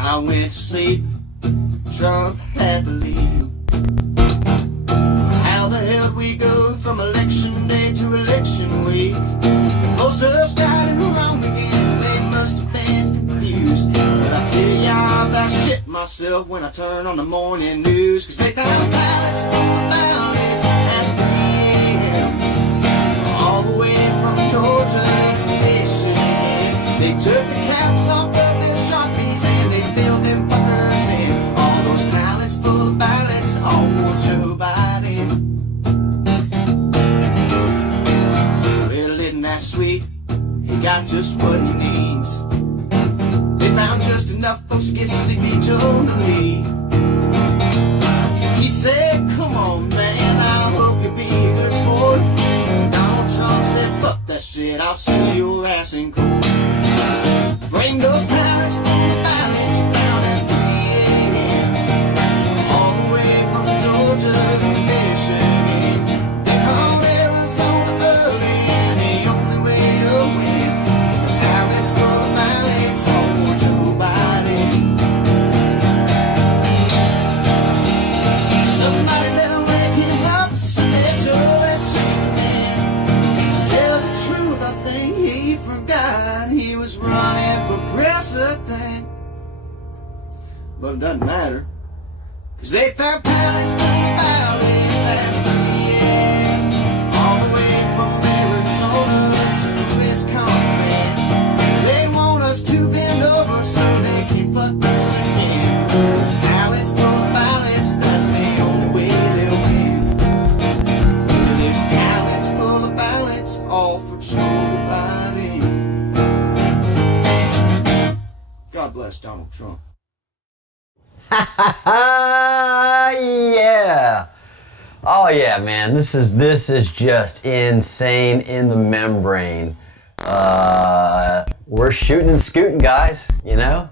I went to sleep, drunk happily. How the hell we go from election day to election week? The posters got it wrong again, they must have been confused. But I tell ya about shit myself when I turn on the morning news. Cause they found ballots on the ballots at 3 a.m. all the way from Georgia to Michigan. They took the caps off of their Sharpies and they filled them fuckers in. All those ballots full of ballots, all for Joe Biden. Well, isn't that sweet? He got just what he needs. They found just enough folks to get Sleepy Joe to lead. He said, come on man, I hope you be a good sport. Donald Trump said, fuck that shit, I'll sue your ass in court. Bring those ballots from the ballots down at 3 a.m. all the way from Georgia to Michigan. They called Arizona early and the only way to win is the ballots for the ballots, all for Joe Biden. Somebody better wake him up, say Joe, that shaking man. To tell the truth, I think he forgot he was running for president. But it doesn't matter, cause they found ballots from the ballots at 3 a.m. all the way from Arizona to Wisconsin. They want us to bend over so they can fuck us again. There's ballots for the ballots, that's the only way they'll win. There's ballots full of ballots, all for Joe Biden. God bless Donald Trump. Yeah. Oh yeah, man. This is just insane in the membrane. We're shooting and scooting, guys. You know,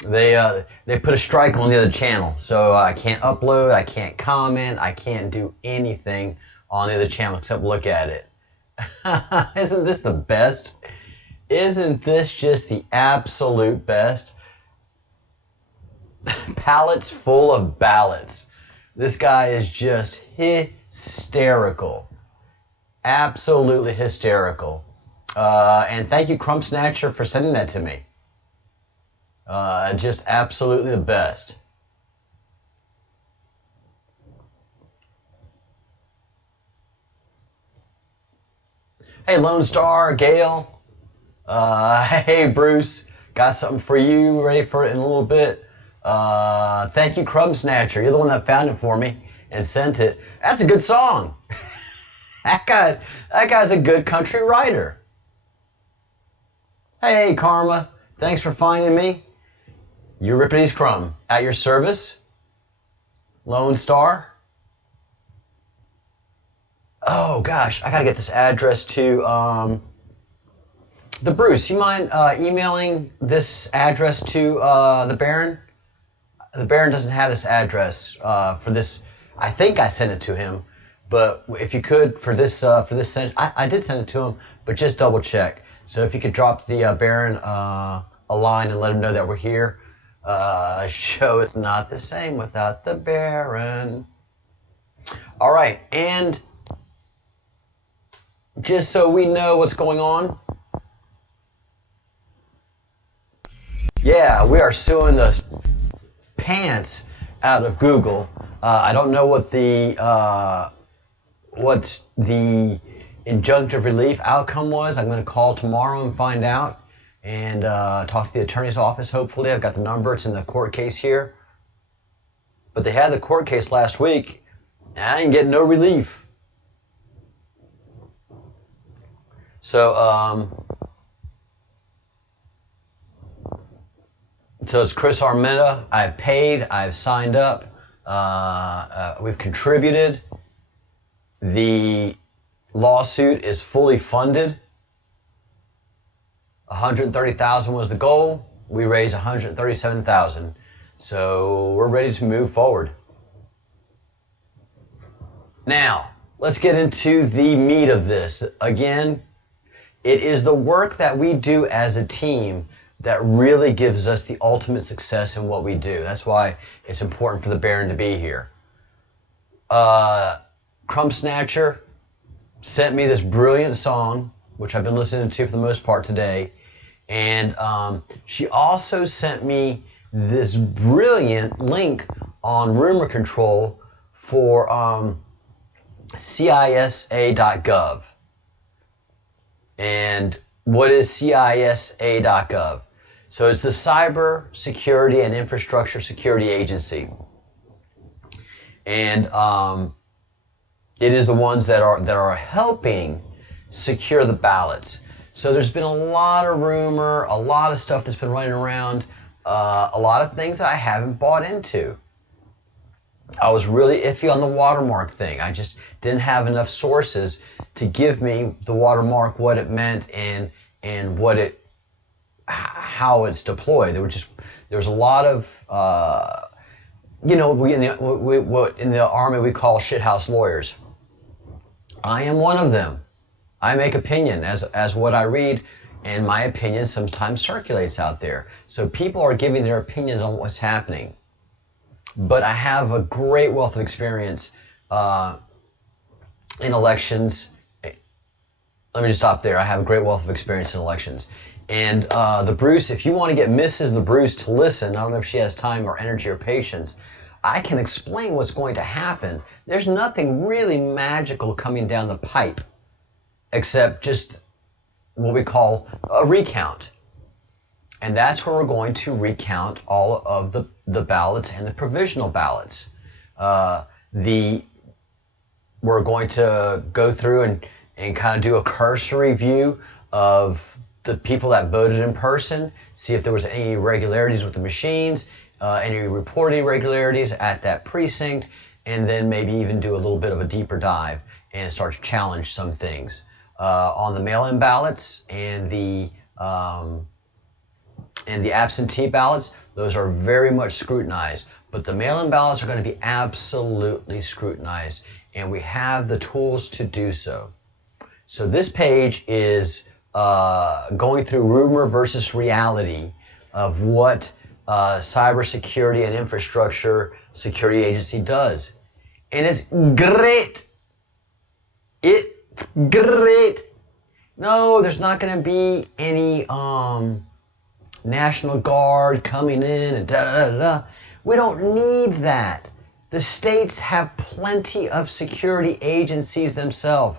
they put a strike on the other channel, so I can't upload, I can't comment, I can't do anything on the other channel except look at it. Isn't this the best? Isn't this just the absolute best? Pallets full of ballots. This guy is just hysterical. Absolutely hysterical. And thank you, Crump Snatcher, for sending that to me. Just absolutely the best. Hey, Lone Star, Gail. Hey, Bruce. Got something for you. Ready for it in a little bit. Thank you, Crumb Snatcher. You're the one that found it for me and sent it. That's a good song. That guy's a good country writer. Hey, Karma. Thanks for finding me. Euripides Crumb. At your service. Lone Star. Oh, gosh. I got to get this address to the Bruce. You mind emailing this address to the Baron? The Baron doesn't have this address for this. I think I sent it to him, But if you could, for this send, I did send it to him, but just double check. So if you could drop the Baron a line and let him know that we're here. Show is not the same without the Baron. All right, and just so we know what's going on, yeah, we are suing the pants out of Google. I don't know what the injunctive relief outcome was. I'm going to call tomorrow and find out, and talk to the attorney's office. Hopefully, I've got the number. It's in the court case here. But they had the court case last week, and I didn't get no relief. So, so it's Chris Armenta. I've paid. I've signed up. We've contributed. The lawsuit is fully funded. $130,000 was the goal. We raised $137,000. So we're ready to move forward. Now, let's get into the meat of this. Again, it is the work that we do as a team that really gives us the ultimate success in what we do. That's why it's important for the Baron to be here. Crumb Snatcher sent me this brilliant song, which I've been listening to for the most part today. And she also sent me this brilliant link on rumor control for CISA.gov. And what is CISA.gov? So it's the Cyber Security and Infrastructure Security Agency. And it is the ones that are helping secure the ballots. So there's been a lot of rumor, a lot of stuff that's been running around, a lot of things that I haven't bought into. I was really iffy on the watermark thing. I just didn't have enough sources to give me the watermark, what it meant, and what it, how it's deployed. There was a lot of, in the Army we call shithouse lawyers. I am one of them. I make opinion as what I read, and my opinion sometimes circulates out there. So people are giving their opinions on what's happening. But I have a great wealth of experience in elections. Let me just stop there. I have a great wealth of experience in elections. And the Bruce, if you want to get Mrs. the Bruce to listen, I don't know if she has time or energy or patience, I can explain what's going to happen. There's nothing really magical coming down the pipe except just what we call a recount. And that's where we're going to recount all of the ballots and the provisional ballots. We're going to go through and kind of do a cursory view of the people that voted in person, see if there was any irregularities with the machines, any reported irregularities at that precinct, and then maybe even do a little bit of a deeper dive and start to challenge some things. On the mail-in ballots and the absentee ballots, those are very much scrutinized. But the mail-in ballots are going to be absolutely scrutinized, and we have the tools to do so. So this page is going through rumor versus reality of what Cybersecurity and Infrastructure Security Agency does. And it's great. It's great. No, there's not going to be any National Guard coming in and da-da-da-da. We don't need that. The states have plenty of security agencies themselves.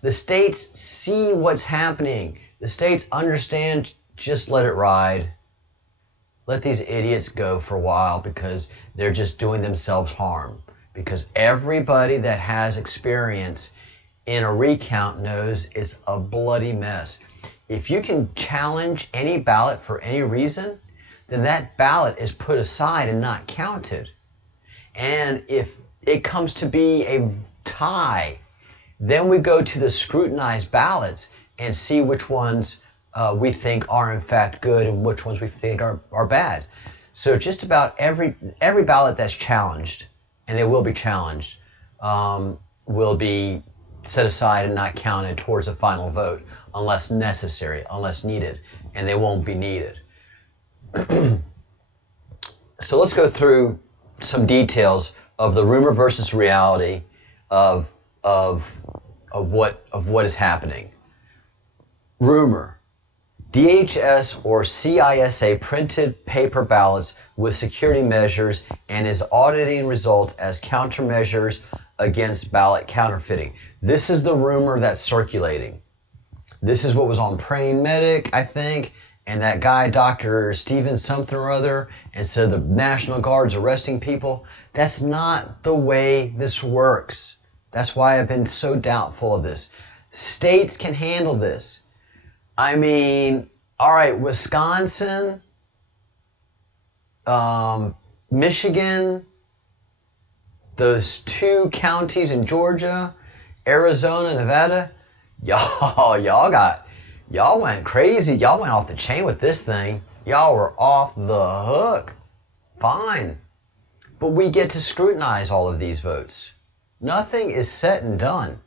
The states see what's happening. The states understand, just let it ride. Let these idiots go for a while because they're just doing themselves harm. Because everybody that has experience in a recount knows it's a bloody mess. If you can challenge any ballot for any reason, then that ballot is put aside and not counted. And if it comes to be a tie, then we go to the scrutinized ballots and see which ones we think are in fact good and which ones we think are bad. So just about every ballot that's challenged, and they will be challenged, will be set aside and not counted towards the final vote unless necessary, unless needed, and they won't be needed. So let's go through some details of the rumor versus reality of what is happening. Rumor. DHS or CISA printed paper ballots with security measures and is auditing results as countermeasures against ballot counterfeiting. This is the rumor that's circulating. This is what was on Praying Medic, I think, and that guy, Dr. Steven something or other, and said the National Guard's arresting people. That's not the way this works. That's why I've been so doubtful of this. States can handle this. I mean, all right, Wisconsin, Michigan, those 2 counties in Georgia, Arizona, Nevada, y'all went crazy. Y'all went off the chain with this thing. Y'all were off the hook. Fine. But we get to scrutinize all of these votes. Nothing is set and done.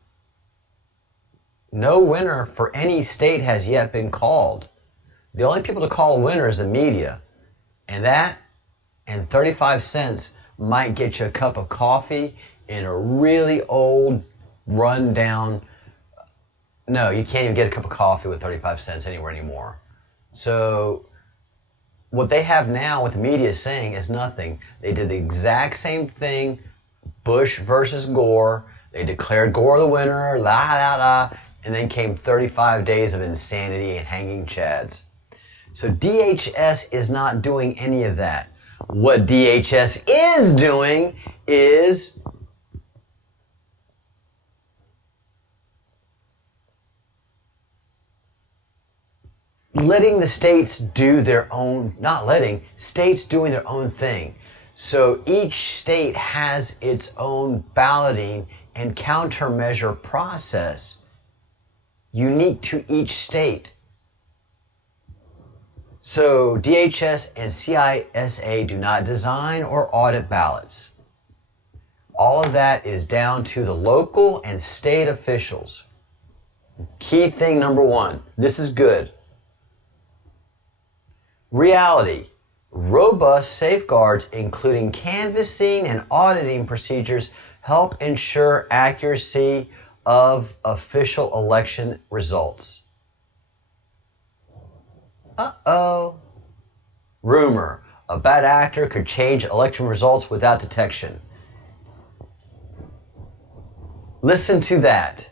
No winner for any state has yet been called. The only people to call a winner is the media. And that and 35 cents might get you a cup of coffee in a really old, run-down... No, you can't even get a cup of coffee with 35 cents anywhere anymore. So what they have now, what the media is saying, is nothing. They did the exact same thing, Bush versus Gore. They declared Gore the winner, and then came 35 days of insanity and hanging chads. So DHS is not doing any of that. What DHS is doing is letting the states do their own, states doing their own thing. So each state has its own balloting and countermeasure process unique to each state. So DHS and CISA do not design or audit ballots. All of that is down to the local and state officials. Key thing number 1, this is good. Reality. Robust safeguards, including canvassing and auditing procedures, help ensure accuracy of official election results. Uh-oh. Rumor. A bad actor could change election results without detection. Listen to that.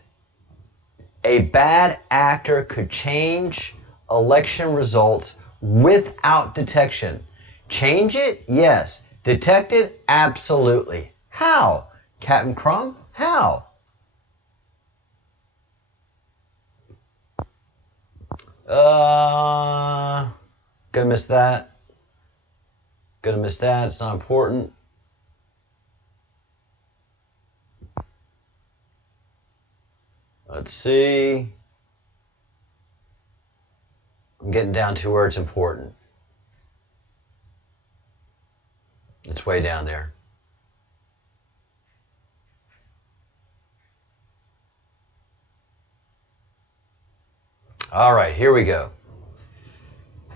A bad actor could change election results without detection. Change it? Yes. Detect it? Absolutely. How? Captain Crumb? How? Gonna miss that. It's not important. Let's see. I'm getting down to where it's important. It's way down there. All right, here we go.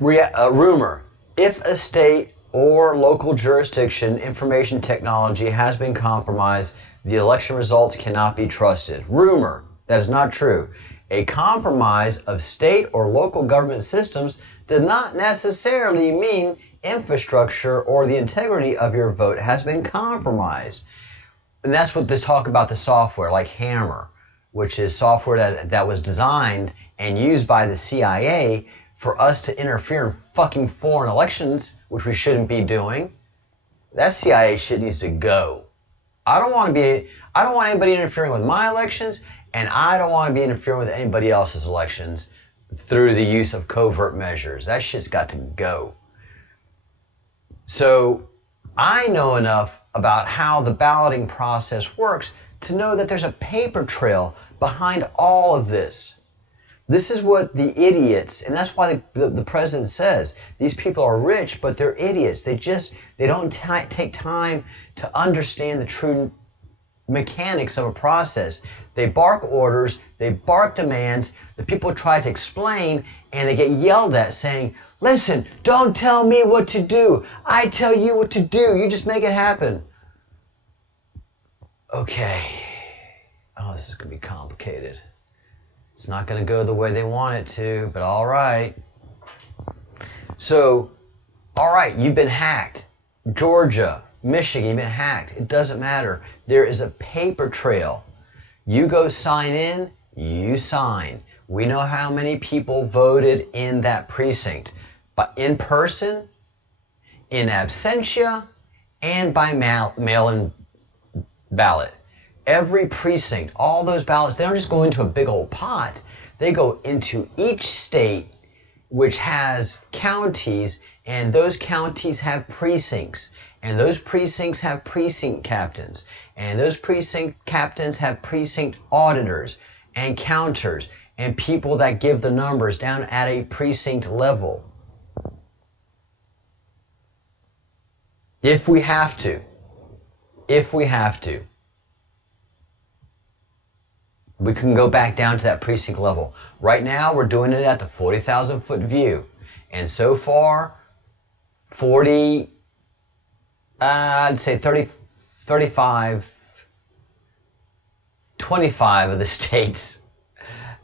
Rumor. If a state or local jurisdiction information technology has been compromised, the election results cannot be trusted. Rumor. That is not true. A compromise of state or local government systems does not necessarily mean infrastructure or the integrity of your vote has been compromised. And that's what they talk about the software, like Hammer, which is software that was designed and used by the CIA for us to interfere in fucking foreign elections, which we shouldn't be doing. That CIA shit needs to go. I don't want anybody interfering with my elections, and I don't want to be interfering with anybody else's elections through the use of covert measures. That shit's got to go. So I know enough about how the balloting process works to know that there's a paper trail behind all of this. This is what the idiots, and that's why the president says these people are rich, but they're idiots. They don't take time to understand the true mechanics of a process. They bark orders, they bark demands, the people try to explain, and they get yelled at saying, listen, don't tell me what to do. I tell you what to do. You just make it happen. Okay. Oh, this is going to be complicated. It's not going to go the way they want it to, but all right. So, all right, you've been hacked. Georgia, Michigan, you've been hacked. It doesn't matter. There is a paper trail. You go sign in, you sign. We know how many people voted in that precinct. But in person, in absentia, and by mail-in ballot. Every precinct, all those ballots, they don't just go into a big old pot. They go into each state, which has counties, and those counties have precincts. And those precincts have precinct captains. And those precinct captains have precinct auditors and counters and people that give the numbers down at a precinct level. If we have to. We can go back down to that precinct level. Right now, we're doing it at the 40,000 foot view. And so far, 40, I'd say 30, 35, 25 of the states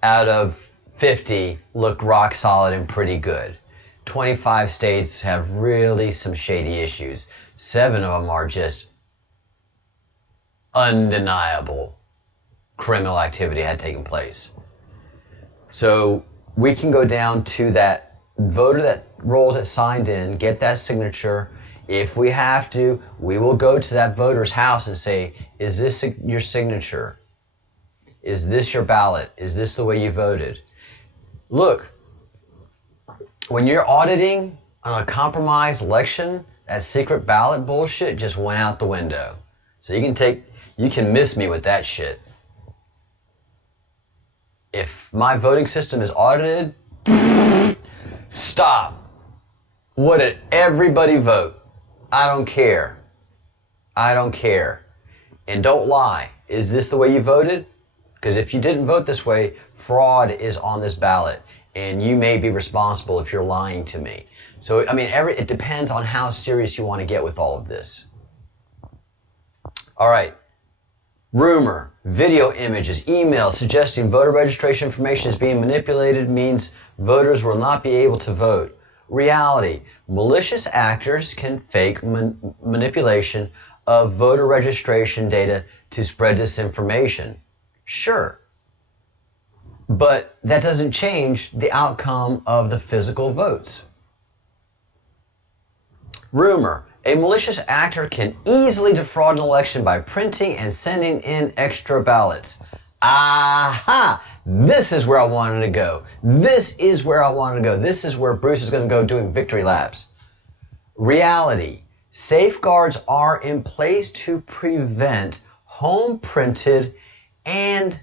out of 50 look rock solid and pretty good. 25 states have really some shady issues. 7 of them are just undeniable criminal activity had taken place. So we can go down to that voter that rolls that signed in, get that signature. If we have to, we will go to that voter's house and say, is this your signature? Is this your ballot? Is this the way you voted? Look, when you're auditing on a compromised election, that secret ballot bullshit just went out the window. So you can miss me with that shit. If my voting system is audited, stop. What did everybody vote? I don't care. And don't lie. Is this the way you voted? Because if you didn't vote this way, fraud is on this ballot. And you may be responsible if you're lying to me. So, I mean, it depends on how serious you want to get with all of this. All right. Rumor, video images, emails suggesting voter registration information is being manipulated means voters will not be able to vote. Reality, malicious actors can fake manipulation of voter registration data to spread disinformation. Sure. But that doesn't change the outcome of the physical votes. Rumor. A malicious actor can easily defraud an election by printing and sending in extra ballots. Aha! This is where I wanted to go. This is where Bruce is going to go doing victory laps. Reality. Safeguards are in place to prevent home-printed and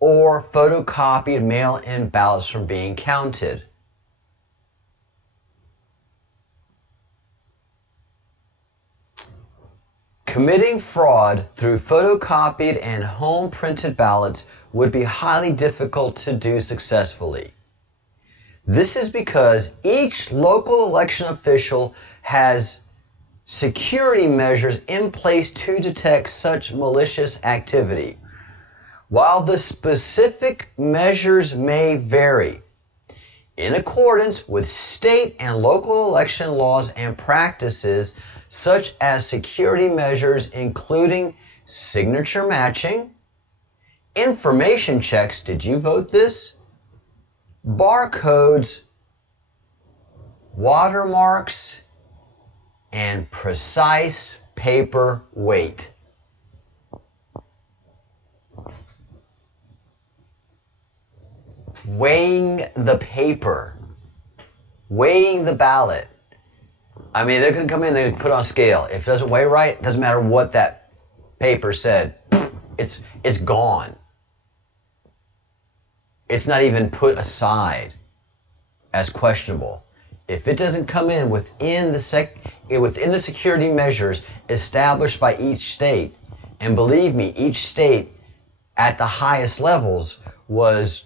or photocopied mail-in ballots from being counted. Committing fraud through photocopied and home-printed ballots would be highly difficult to do successfully. This is because each local election official has security measures in place to detect such malicious activity. While the specific measures may vary, in accordance with state and local election laws and practices, such as security measures including signature matching, information checks, did you vote this? Barcodes, watermarks, and precise paper weight. Weighing the paper, weighing the ballot. I mean, they're going to come in, they're going to put on a scale. If it doesn't weigh right, it doesn't matter what that paper said. It's gone. It's not even put aside as questionable. If it doesn't come in within the security measures established by each state, And believe me, each state at the highest levels was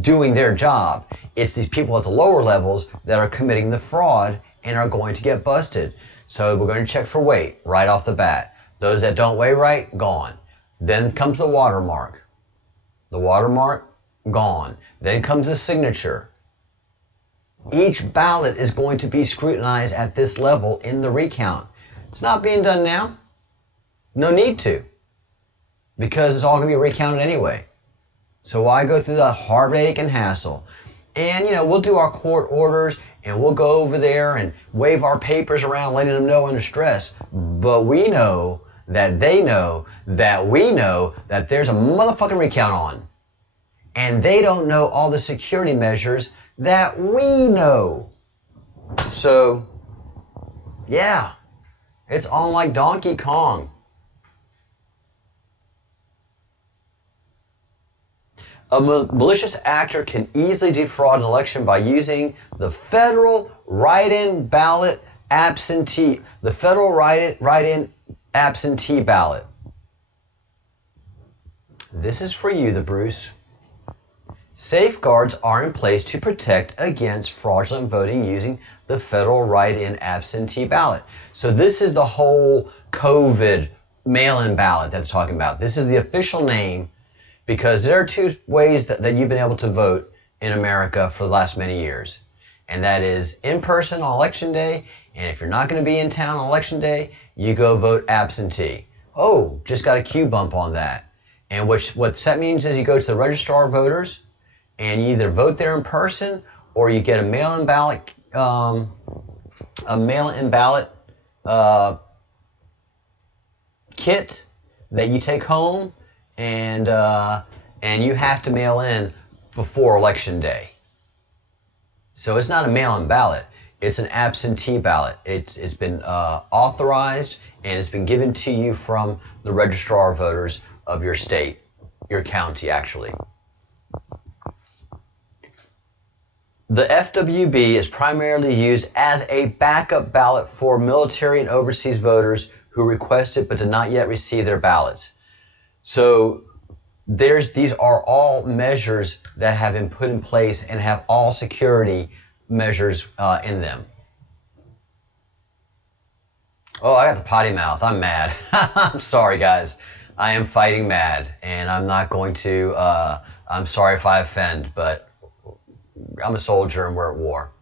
doing their job. It's these people at the lower levels that are committing the fraud and are going to get busted. So we're going to check for weight right off the bat. Those that don't weigh right, gone. Then comes the watermark. The watermark, gone. Then comes the signature. Each ballot is going to be scrutinized at this level in the recount. It's not being done now. No need to, because it's all going to be recounted anyway. So why go through the heartache and hassle? And, you know, we'll do our court orders and we'll go over there and wave our papers around, letting them know under stress. But we know that they know that we know that there's a motherfucking recount on. And they don't know all the security measures that we know. So, yeah, it's on like Donkey Kong. A malicious actor can easily defraud an election by using the federal write-in ballot absentee, the federal write-in absentee ballot. This is for you, the Bruce. Safeguards are in place to protect against fraudulent voting using the federal write-in absentee ballot. So this is the whole COVID mail-in ballot that's talking about. This is the official name, because there are two ways that you've been able to vote in America for the last many years. And that is in person on election day, and if you're not going to be in town on election day, you go vote absentee. Oh, just got a Q bump on that. And what that means is you go to the registrar of voters, and you either vote there in person, or you get a mail-in ballot, kit that you take home, and you have to mail in before election day. So it's not a mail-in ballot; it's an absentee ballot. It's been authorized and it's been given to you from the registrar of voters of your state, your county, actually. The FWB is primarily used as a backup ballot for military and overseas voters who requested but did not yet receive their ballots. So these are all measures that have been put in place and have all security measures in them. Oh, I got the potty mouth. I'm mad. I'm sorry, guys. I am fighting mad, and I'm not going to, I'm sorry if I offend, but I'm a soldier and we're at war.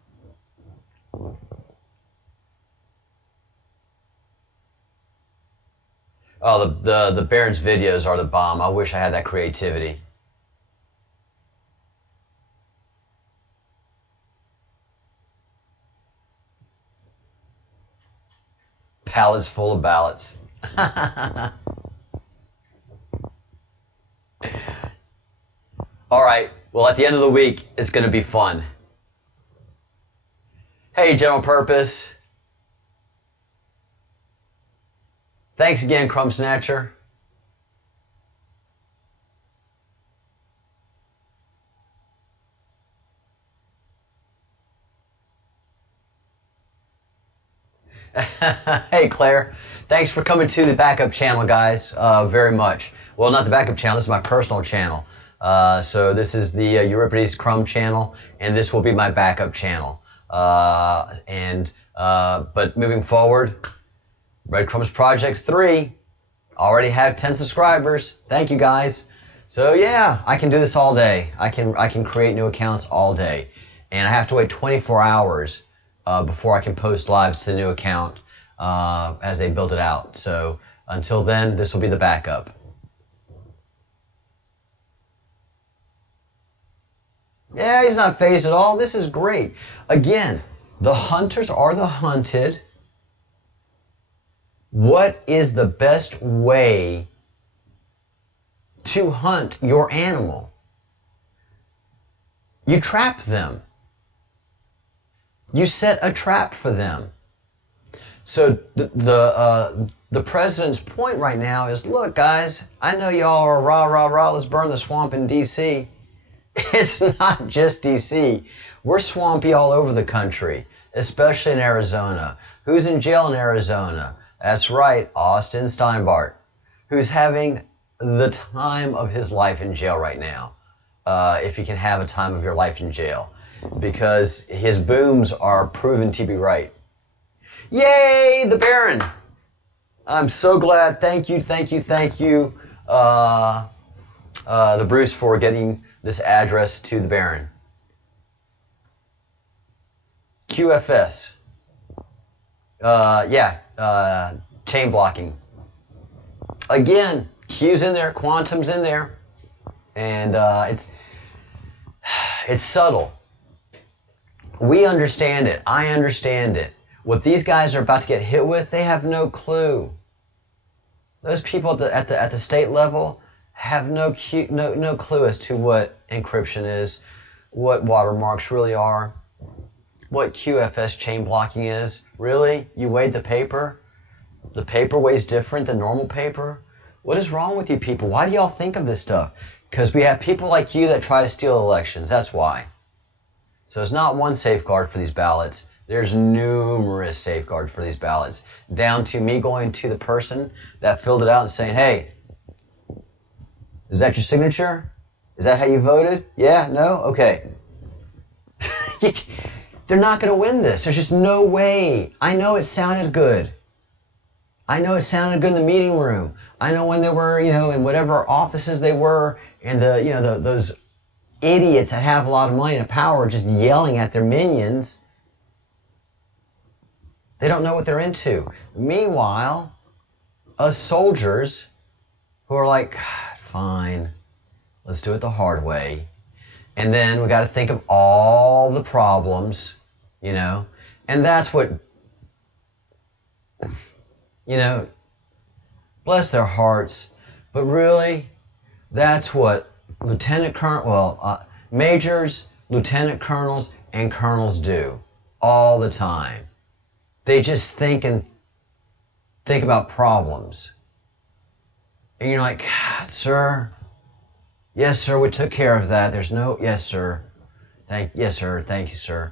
Oh, the Barron's videos are the bomb. I wish I had that creativity. Pallets full of ballots. All right. Well, at the end of the week, it's going to be fun. Hey, General Purpose. Thanks again, Crumb Snatcher. Hey, Claire. Thanks for coming to the backup channel, guys, very much. Well, not the backup channel. This is my personal channel. So this is the Euripides Crumb channel, and this will be my backup channel. But moving forward, Breadcrumbs Project 3 already have 10 subscribers. Thank you, guys. So yeah, I can do this all day. I can create new accounts all day, and I have to wait 24 hours before I can post lives to the new account as they build it out. So until then, this will be the backup. Yeah, he's not phased at all. This is great. Again, the hunters are the hunted. What is the best way to hunt your animal? You trap them. You set a trap for them. So the president's point right now is, look, guys, I know y'all are rah, rah, rah, let's burn the swamp in D.C. It's not just D.C. We're swampy all over the country, especially in Arizona. Who's in jail in Arizona? That's right, Austin Steinbart, who's having the time of his life in jail right now, if you can have a time of your life in jail, because his booms are proven to be right. Yay, the Baron! I'm so glad. Thank you, the Bruce, for getting this address to the Baron. QFS. Chain blocking. Again, Q's in there, quantum's in there, and it's subtle. We understand it. I understand it. What these guys are about to get hit with, they have no clue. Those people at the state level have no clue as to what encryption is, what watermarks really are, what QFS chain blocking is. Really? You weighed the paper? The paper weighs different than normal paper? What is wrong with you people? Why do y'all think of this stuff? Because we have people like you that try to steal elections. That's why. So it's not one safeguard for these ballots. There's numerous safeguards for these ballots. Down to me going to the person that filled it out and saying, hey, is that your signature? Is that how you voted? Yeah? No? Okay. They're not going to win this. There's just no way. I know it sounded good. I know it sounded good in the meeting room. I know when they were, in whatever offices they were, and those idiots that have a lot of money and power just yelling at their minions. They don't know what they're into. Meanwhile, us soldiers who are like, fine, let's do it the hard way. And then we got to think of all the problems, and that's what, bless their hearts, but really, that's what majors, lieutenant colonels, and colonels do all the time. They just think about problems. And you're like, sir, yes, sir, we took care of that. There's no, yes, sir. Yes, sir. Thank you, sir.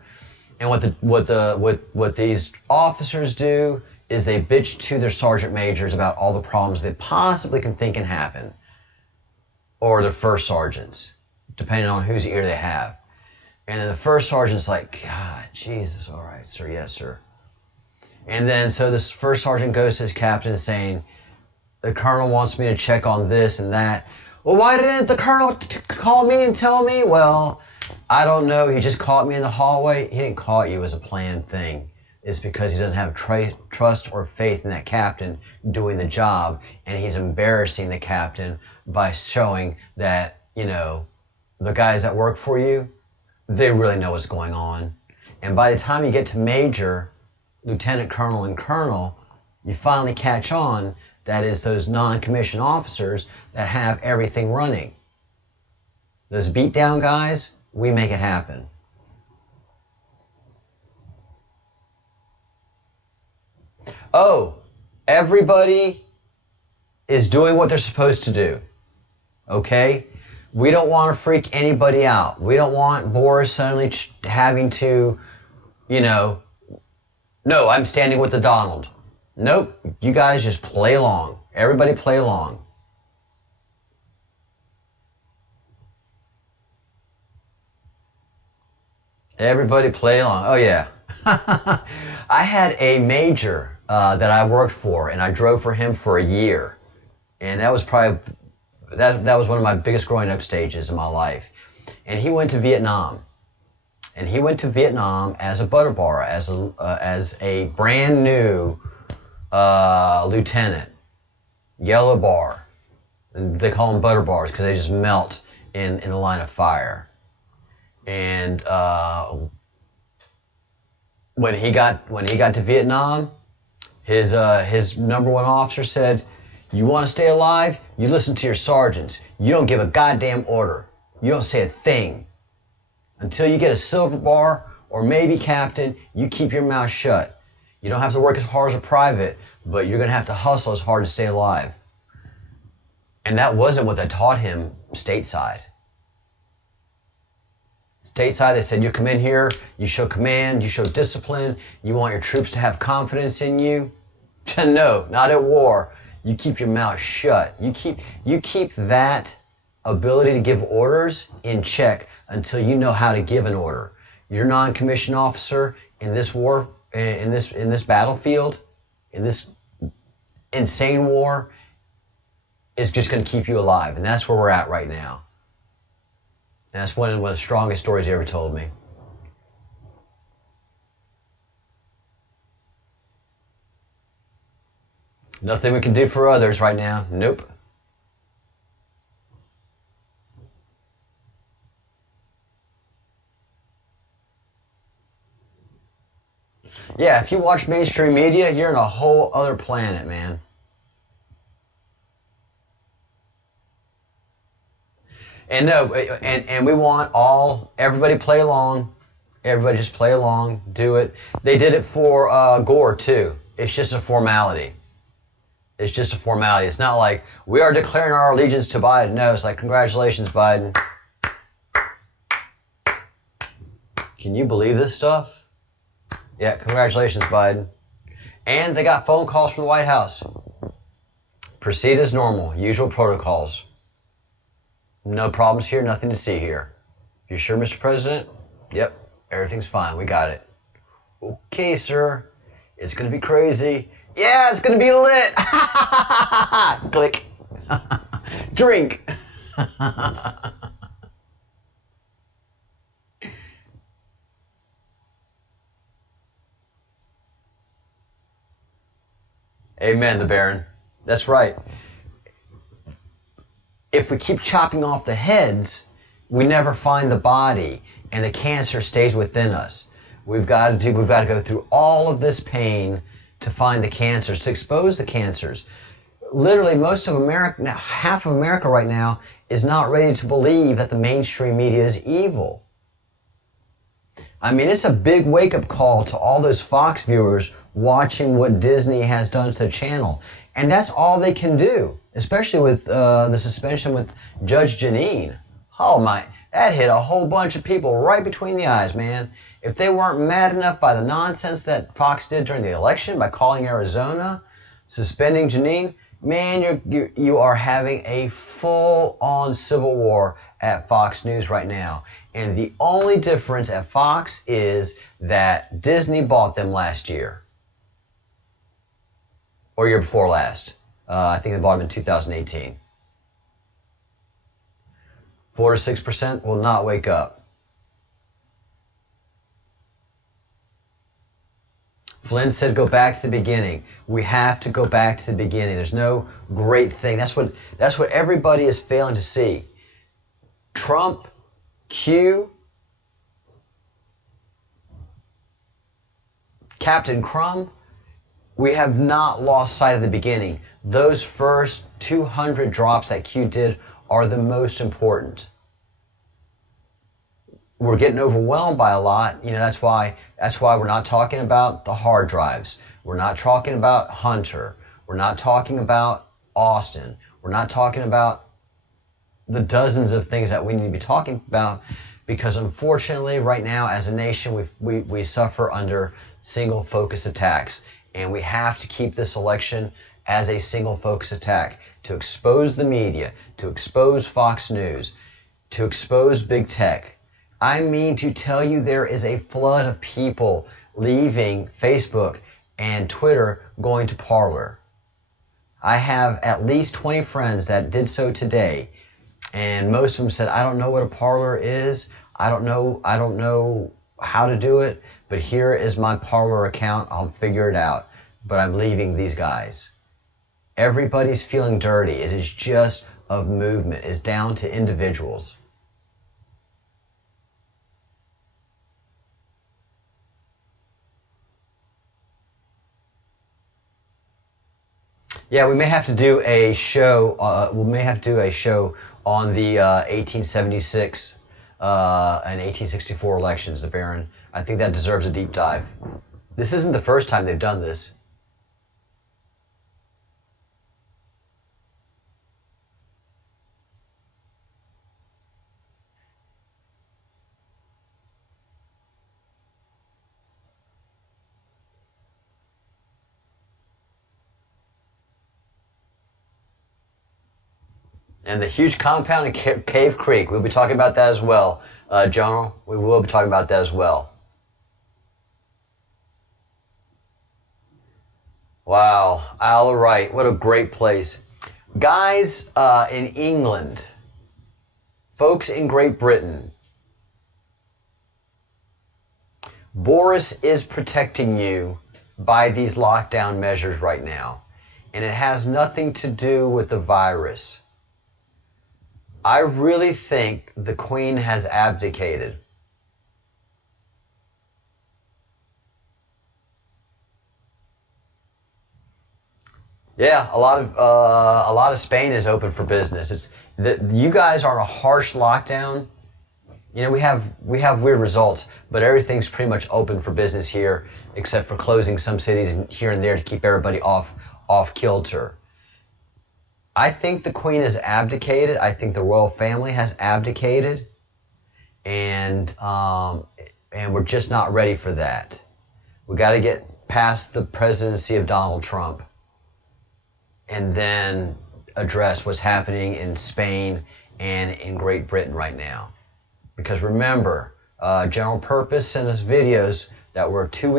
And what these officers do is they bitch to their sergeant majors about all the problems they possibly can think can happen, or the first sergeants, depending on whose ear they have. And then the first sergeant's like, God, Jesus, all right, sir, yes, sir. And then so this first sergeant goes to his captain saying, the colonel wants me to check on this and that. Well, why didn't the colonel call me and tell me? Well, I don't know. He just caught me in the hallway. He didn't call you as a planned thing. It's because he doesn't have trust or faith in that captain doing the job, and he's embarrassing the captain by showing that, the guys that work for you, they really know what's going on. And by the time you get to major, lieutenant colonel, and colonel, you finally catch on that is those non-commissioned officers that have everything running. Those beat-down guys, we make it happen. Oh, everybody is doing what they're supposed to do. Okay? We don't want to freak anybody out. We don't want Boris suddenly having to, no, I'm standing with the Donald. Nope, you guys just play along. Everybody play along. Everybody play along. Oh, yeah. I had a major that I worked for, and I drove for him for a year. And that was probably, that was one of my biggest growing up stages in my life. And he went to Vietnam. And he went to Vietnam as a butter bar, as a brand new lieutenant. Yellow bar. And they call them butter bars because they just melt in the line of fire. And when he got to Vietnam, his number one officer said, "You want to stay alive? You listen to your sergeants. You don't give a goddamn order. You don't say a thing. Until you get a silver bar or maybe captain, you keep your mouth shut. You don't have to work as hard as a private, but you're going to have to hustle as hard to stay alive." And that wasn't what they taught him stateside. Stateside, they said, you come in here, you show command, you show discipline, you want your troops to have confidence in you. No, not at war. You keep your mouth shut. You keep that ability to give orders in check until you know how to give an order. Your non-commissioned officer in this war, in this battlefield, in this insane war, is just going to keep you alive, and that's where we're at right now. And that's one of the strongest stories he ever told me. Nothing we can do for others right now. Nope. Yeah, if you watch mainstream media, you're in a whole other planet, man. And no, and we want everybody play along. Everybody just play along, do it. They did it for Gore too. It's just a formality. It's just a formality. It's not like we are declaring our allegiance to Biden. No, it's like, congratulations, Biden. Can you believe this stuff? Yeah, congratulations, Biden. And they got phone calls from the White House. Proceed as normal, usual protocols. No problems here, nothing to see here. You sure, Mr. President? Yep, everything's fine, we got it. Okay, sir. It's gonna be crazy. Yeah, it's gonna be lit. Click. Drink. Amen, the Baron. That's right. If we keep chopping off the heads, we never find the body, and the cancer stays within us. We've got to go through all of this pain to find the cancers, to expose the cancers. Literally, most of America, now half of America right now, is not ready to believe that the mainstream media is evil. I mean, it's a big wake-up call to all those Fox viewers watching what Disney has done to the channel. And that's all they can do, especially with the suspension with Judge Jeanine. Oh my, that hit a whole bunch of people right between the eyes, man. If they weren't mad enough by the nonsense that Fox did during the election by calling Arizona, suspending Jeanine, man, you are having a full-on civil war at Fox News right now. And the only difference at Fox is that Disney bought them last year. Or year before last. I think they bought them in 2018. 4 to 6% will not wake up. Flynn said go back to the beginning. We have to go back to the beginning. There's no great thing. That's what everybody is failing to see. Trump, Q, Captain Crumb, we have not lost sight of the beginning. Those first 200 drops that Q did are the most important. We're getting overwhelmed by a lot. You know, that's why we're not talking about the hard drives. We're not talking about Hunter. We're not talking about Austin. We're not talking about the dozens of things that we need to be talking about, because unfortunately right now as a nation we suffer under single focus attacks, and we have to keep this election as a single focus attack to expose the media, to expose Fox News, to expose big tech. I mean to tell you, there is a flood of people leaving Facebook and Twitter going to Parler. I have at least 20 friends that did so today, and most of them said, I don't know what a Parler is. I don't know how to do it, but here is my Parler account. I'll figure it out. But I'm leaving these guys. Everybody's feeling dirty. It is just a movement. It's down to individuals. Yeah, we may have to do a show. We may have to do a show on the 1876 and 1864 elections, the Baron. I think that deserves a deep dive. This isn't the first time they've done this. And the huge compound in Cave Creek, we'll be talking about that as well. General, we will be talking about that as well. Wow, Isle of Wight, what a great place. Guys in England, folks in Great Britain, Boris is protecting you by these lockdown measures right now. And it has nothing to do with the virus. I really think the Queen has abdicated. Yeah, a lot of Spain is open for business. You guys are on a harsh lockdown. You know, we have weird results, but everything's pretty much open for business here, except for closing some cities here and there to keep everybody off kilter. I think the Queen has abdicated. I think the royal family has abdicated, and we're just not ready for that. We got to get past the presidency of Donald Trump, and then address what's happening in Spain and in Great Britain right now. Because remember, General Purpose sent us videos that were 2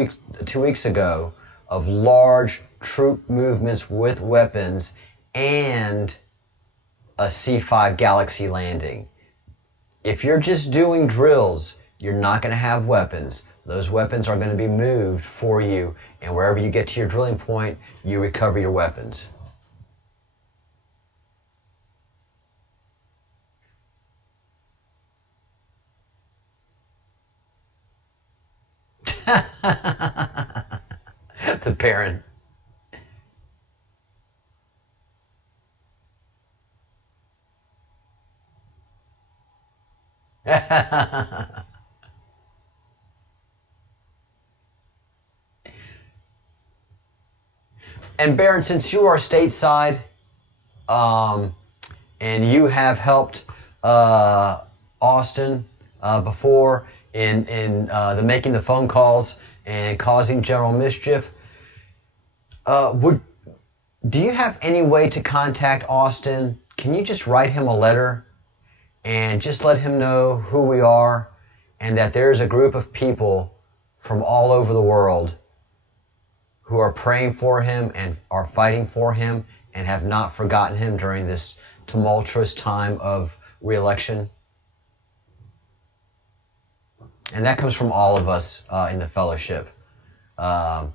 weeks ago of large troop movements with weapons and a C-5 Galaxy landing. If you're just doing drills, you're not going to have weapons. Those weapons are going to be moved for you, and wherever you get to your drilling point, you recover your weapons. The Baron. And Baron, since you are stateside, and you have helped Austin before in the making the phone calls and causing general mischief, do you have any way to contact Austin? Can you just write him a letter and just let him know who we are and that there's a group of people from all over the world who are praying for him and are fighting for him and have not forgotten him during this tumultuous time of re-election? And that comes from all of us in the fellowship. I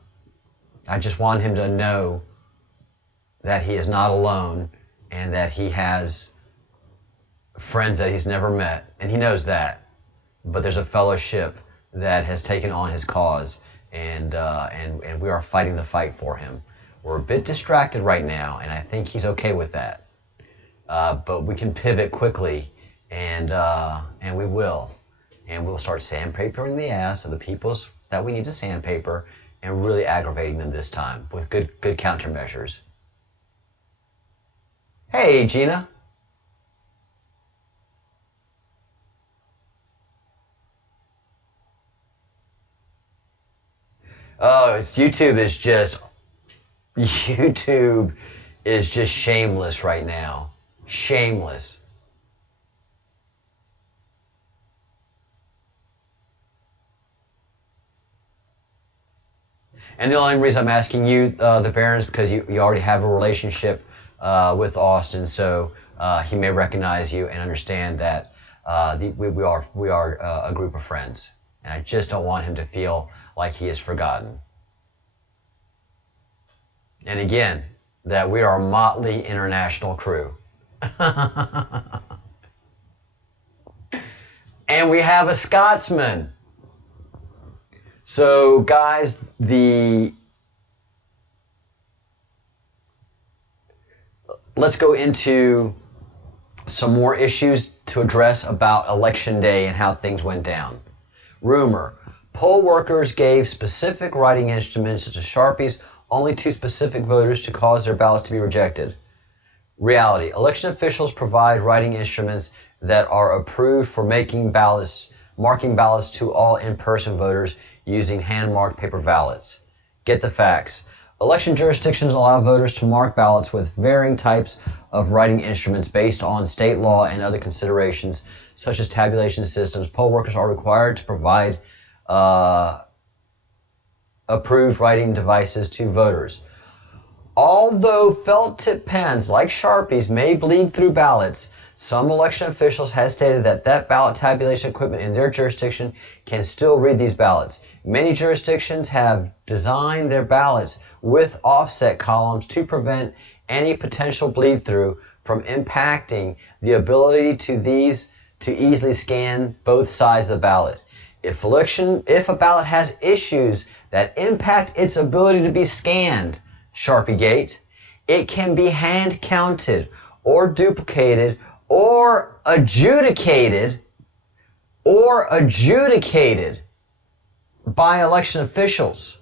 just want him to know that he is not alone and that he has friends that he's never met, and he knows that. But there's a fellowship that has taken on his cause, and we are fighting the fight for him. We're a bit distracted right now, and I think he's okay with that. But we can pivot quickly, and we will. And we'll start sandpapering the ass of the peoples that we need to sandpaper and really aggravating them this time with good countermeasures. Hey, Gina. Oh, YouTube is just shameless right now. Shameless. And the only reason I'm asking you, the Baron, is because you already have a relationship with Austin, so he may recognize you and understand that we are a group of friends. And I just don't want him to feel like he is forgotten. And again, that we are a motley international crew. And we have a Scotsman. So, guys, let's go into some more issues to address about Election Day and how things went down. Rumor: poll workers gave specific writing instruments such as Sharpies only to specific voters to cause their ballots to be rejected. Reality: election officials provide writing instruments that are approved for marking ballots to all in-person voters using hand-marked paper ballots. Get the facts. Election jurisdictions allow voters to mark ballots with varying types of writing instruments based on state law and other considerations, such as tabulation systems. Poll workers are required to provide approved writing devices to voters. Although felt tip pens like Sharpies may bleed through ballots, some election officials have stated that ballot tabulation equipment in their jurisdiction can still read these ballots. Many jurisdictions have designed their ballots with offset columns to prevent any potential bleed through from impacting the ability to easily scan both sides of the ballot. If a ballot has issues that impact its ability to be scanned, Sharpiegate, it can be hand counted or duplicated or adjudicated by election officials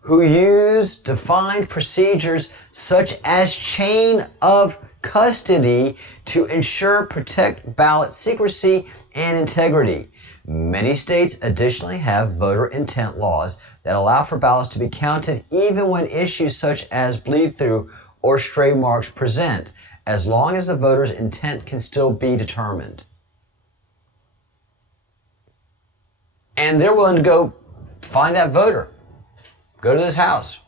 who use defined procedures such as chain of custody to protect ballot secrecy and integrity. Many states additionally have voter intent laws that allow for ballots to be counted even when issues such as bleed-through or stray marks present, as long as the voter's intent can still be determined. And they're willing to go find that voter. Go to this house.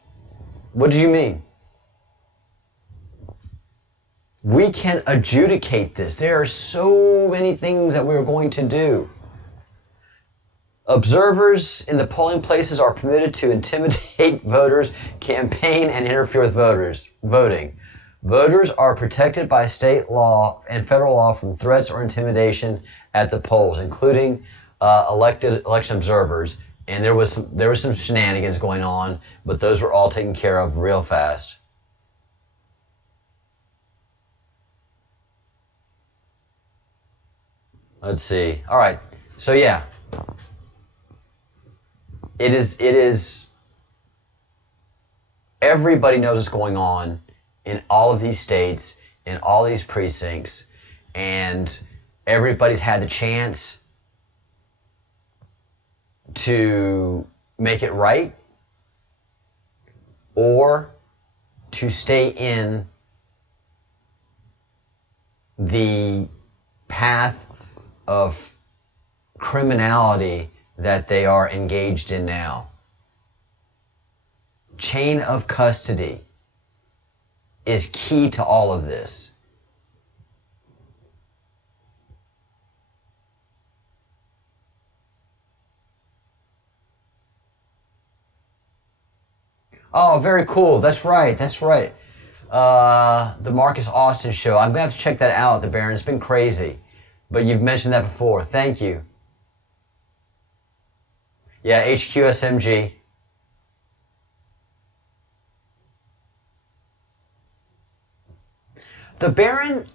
What do you mean? We can adjudicate this. There are so many things that we're going to do. Observers in the polling places are permitted to intimidate voters, campaign, and interfere with voting. Voters are protected by state law and federal law from threats or intimidation at the polls, including election observers. And there was some shenanigans going on, but those were all taken care of real fast. Let's see. All right. So yeah, it is. Everybody knows what's going on in all of these states, in all these precincts, and everybody's had the chance to make it right or to stay in the path of criminality that they are engaged in now. Chain of custody is key to all of this. Oh, very cool. That's right. That's right. The Marcus Austin show. I'm going to have to check that out, the Baron. It's been crazy. But you've mentioned that before. Thank you. Yeah, HQSMG. The Baron,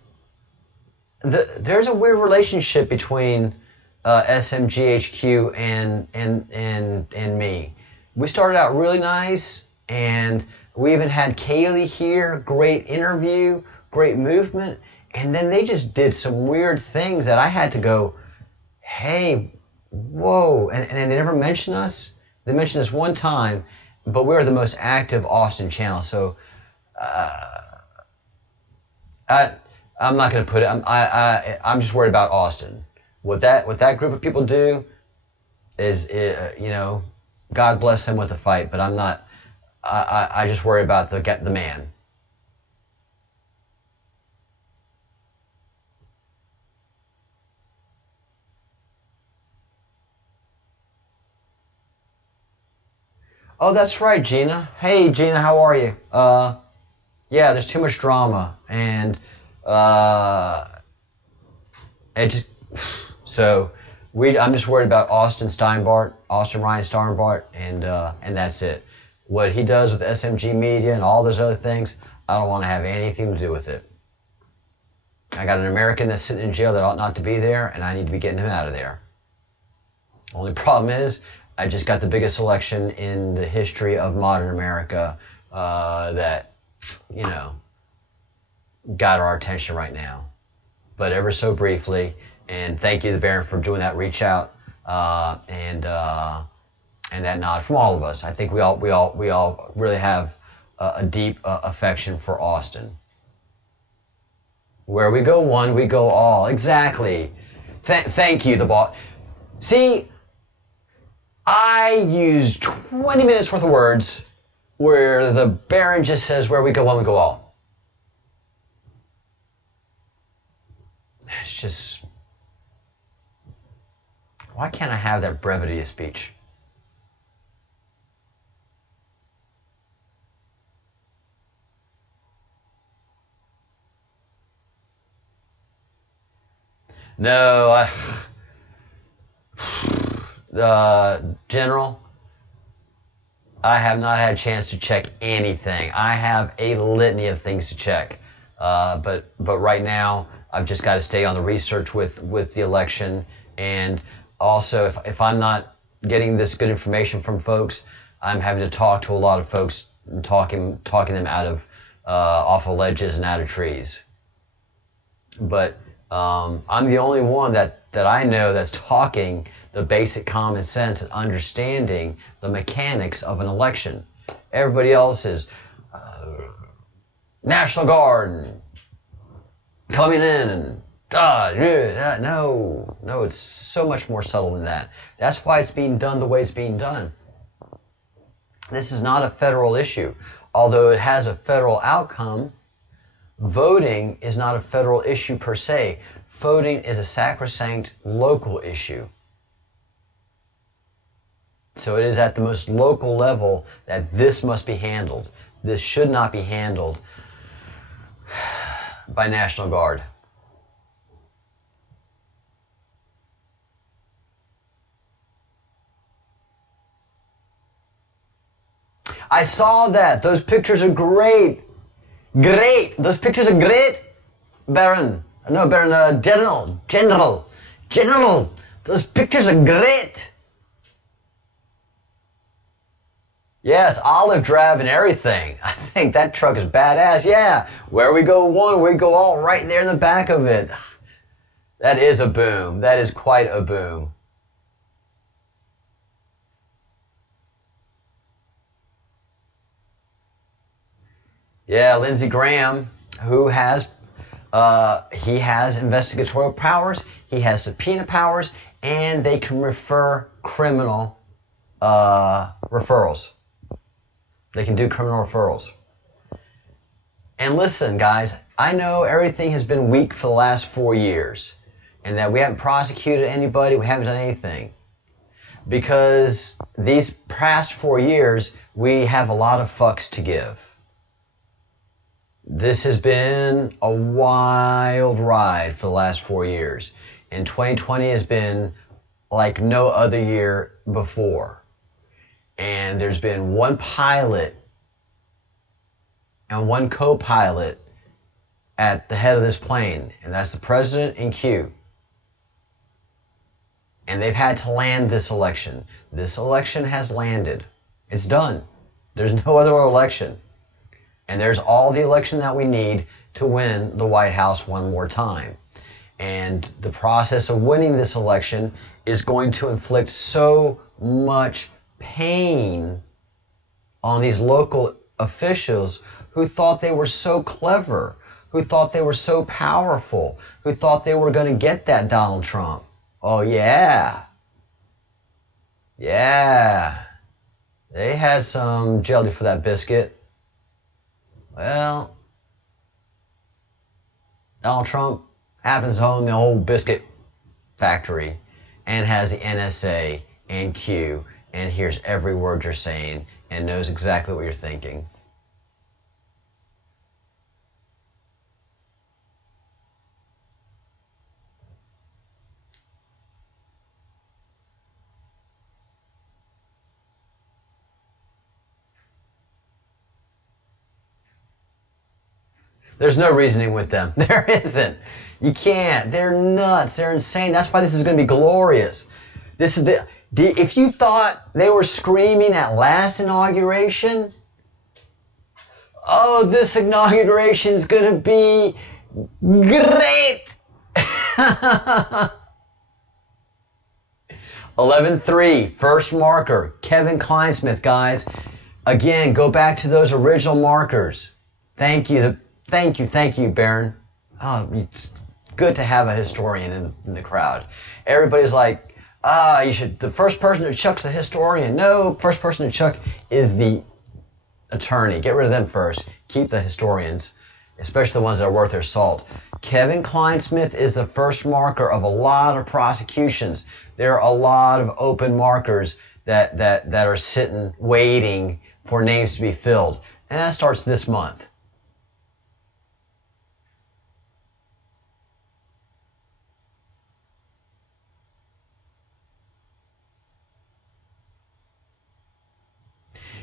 there's a weird relationship between SMGHQ and me. We started out really nice, and we even had Kaylee here, great interview, great movement, and then they just did some weird things that I had to go, hey, whoa, and they never mentioned us. They mentioned us one time, but we're the most active Austin channel, so I'm not going to put it. I'm just worried about Austin. What that group of people do is, God bless them with the fight. But I'm not. I just worry about the man. Oh, that's right, Gina. Hey, Gina, how are you? Yeah, there's too much drama, and it just, so I'm just worried about Austin Ryan Steinbart, and that's it. What he does with SMG Media and all those other things, I don't want to have anything to do with it. I got an American that's sitting in jail that ought not to be there, and I need to be getting him out of there. Only problem is, I just got the biggest election in the history of modern America that, got our attention right now. But ever so briefly, and thank you, the Baron, for doing that reach out. and that nod from all of us. I think we all really have a deep affection for Austin. Where we go one, we go all. Exactly. Thank you, the boss. See, I used 20 minutes worth of words where the Baron just says, where we go one, we go all. It's just, why can't I have that brevity of speech? No, General, I have not had a chance to check anything. I have a litany of things to check, but right now I've just got to stay on the research with the election, and also if I'm not getting this good information from folks, I'm having to talk to a lot of folks, talking them out of off of ledges and out of trees. But I'm the only one that I know that's talking the basic common sense and understanding the mechanics of an election. Everybody else is National Guard and coming in and no, it's so much more subtle than that. That's why it's being done the way it's being done. This is not a federal issue. Although it has a federal outcome, voting is not a federal issue per se. Voting is a sacrosanct local issue. So it is at the most local level that this must be handled. This should not be handled by National Guard. I saw that. Those pictures are great. Great. Those pictures are great. Baron. No, Baron, General. Those pictures are great. Yes, olive drab and everything. I think that truck is badass. Yeah. Where we go one, we go all, right there in the back of it. That is a boom. That is quite a boom. Yeah, Lindsey Graham, who has, he has investigatorial powers, he has subpoena powers, and they can refer criminal referrals. They can do criminal referrals. And listen, guys, I know everything has been weak for the last 4 years, and that we haven't prosecuted anybody, we haven't done anything. Because these past 4 years, we have a lot of fucks to give. This has been a wild ride for the last 4 years. And 2020 has been like no other year before. And there's been one pilot and one co-pilot at the head of this plane. And that's the president and Q. And they've had to land this election. This election has landed. It's done. There's no other election. And there's all the election that we need to win the White House one more time. And the process of winning this election is going to inflict so much pain on these local officials who thought they were so clever, who thought they were so powerful, who thought they were going to get that Donald Trump. Oh, yeah. Yeah. They had some jelly for that biscuit. Well, Donald Trump happens to own the whole biscuit factory and has the NSA and Q and hears every word you're saying and knows exactly what you're thinking. There's no reasoning with them. There isn't. You can't. They're nuts. They're insane. That's why this is going to be glorious. This is if you thought they were screaming at last inauguration, oh, this inauguration is going to be great. 11-3, first marker, Kevin Kleinsmith, guys. Again, go back to those original markers. Thank you, Baron. Oh, it's good to have a historian in the crowd. Everybody's like, the first person to chuck's the historian. No, first person to chuck is the attorney. Get rid of them first. Keep the historians, especially the ones that are worth their salt. Kevin Kleinsmith is the first marker of a lot of prosecutions. There are a lot of open markers that are sitting, waiting for names to be filled. And that starts this month.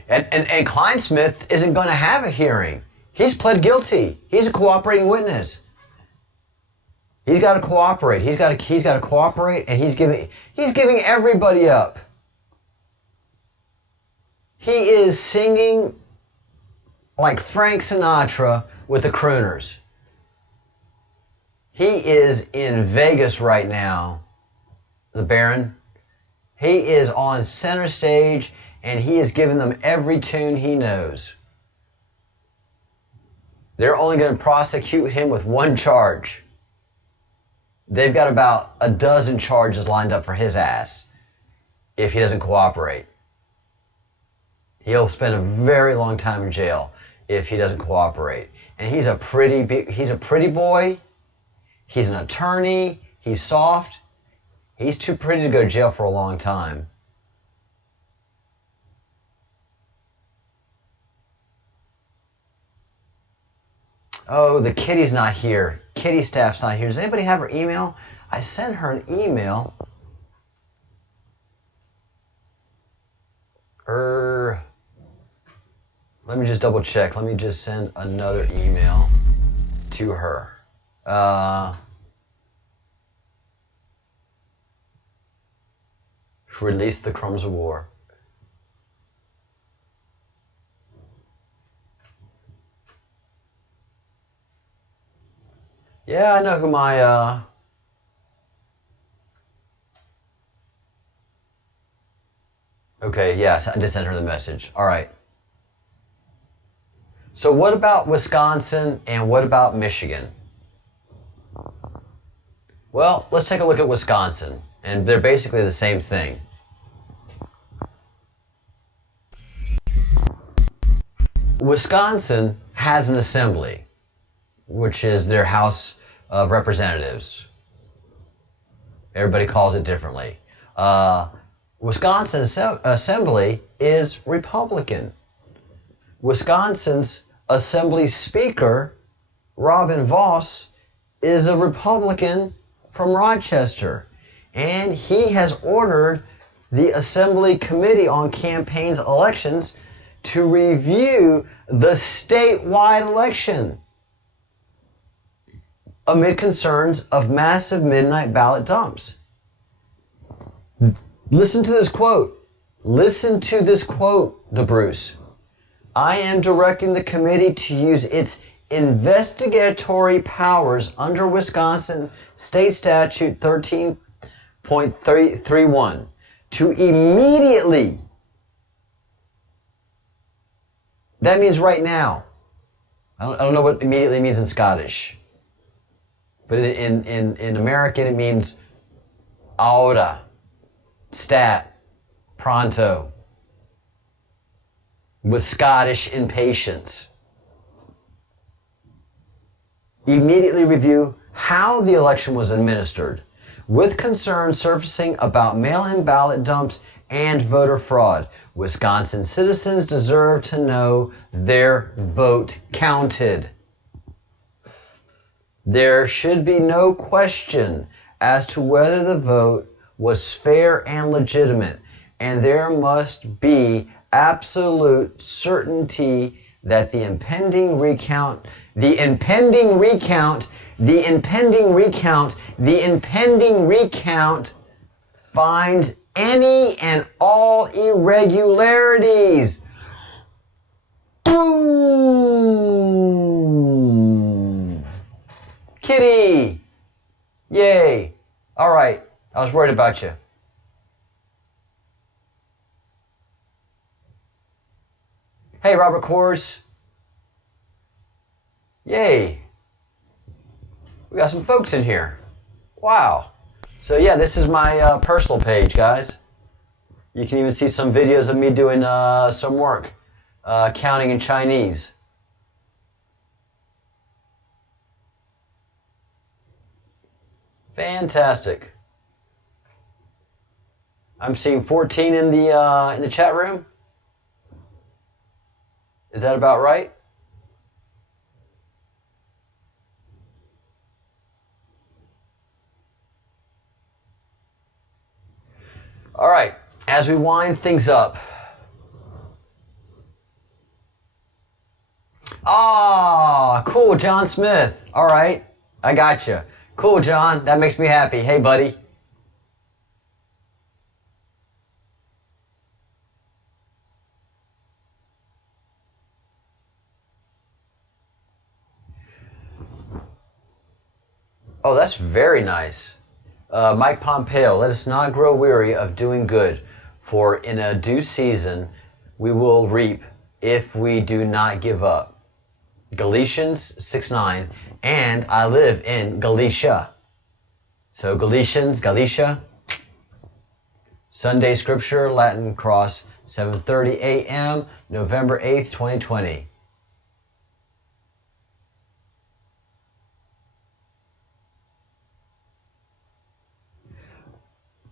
And Kleinsmith isn't going to have a hearing. He's pled guilty. He's a cooperating witness. He's got to cooperate. He's got to cooperate, and he's giving everybody up. He is singing like Frank Sinatra with the crooners. He is in Vegas right now, the Baron. He is on center stage, and he is giving them every tune he knows. They're only going to prosecute him with one charge. They've got about a dozen charges lined up for his ass if he doesn't cooperate. He'll spend a very long time in jail if he doesn't cooperate. And he's a pretty boy. He's an attorney. He's soft. He's too pretty to go to jail for a long time. Oh, the kitty's not here. Kitty staff's not here. Does anybody have her email? I sent her an email. Let me just double check. Let me just send another email to her. Release the crumbs of war. Yeah, I know who my, Okay, yes, I just sent her the message. All right. So what about Wisconsin and what about Michigan? Well, let's take a look at Wisconsin, and they're basically the same thing. Wisconsin has an assembly, which is their House of Representatives. Everybody calls it differently. Wisconsin's assembly is Republican. Wisconsin's assembly speaker, Robin Vos, is a Republican from Rochester. And he has ordered the Assembly Committee on Campaigns Elections to review the statewide election amid concerns of massive midnight ballot dumps. Listen to this quote. Listen to this quote, the Bruce. I am directing the committee to use its investigatory powers under Wisconsin State Statute 13.31 to immediately, that means right now. I don't know what immediately means in Scottish. But in American it means ahora, stat, pronto, with Scottish impatience. Immediately review how the election was administered, with concerns surfacing about mail-in ballot dumps and voter fraud. Wisconsin citizens deserve to know their vote counted. There should be no question as to whether the vote was fair and legitimate, and there must be absolute certainty that the impending recount finds any and all irregularities. Boom! Kitty! Yay! All right, I was worried about you. Hey, Robert Coors. Yay. We got some folks in here. Wow. So yeah, this is my personal page, guys. You can even see some videos of me doing some work, counting in Chinese. Fantastic. I'm seeing 14 in the chat room. Is that about right? All right, as we wind things up. Ah, cool, John Smith. All right, I got you. Cool, John. That makes me happy. Hey, buddy. Oh, that's very nice. Mike Pompeo, let us not grow weary of doing good, for in a due season we will reap if we do not give up. Galatians 6:9, and I live in Galatia. So Galatians, Galatia, Sunday Scripture, Latin Cross, 7:30 a.m., November 8th, 2020.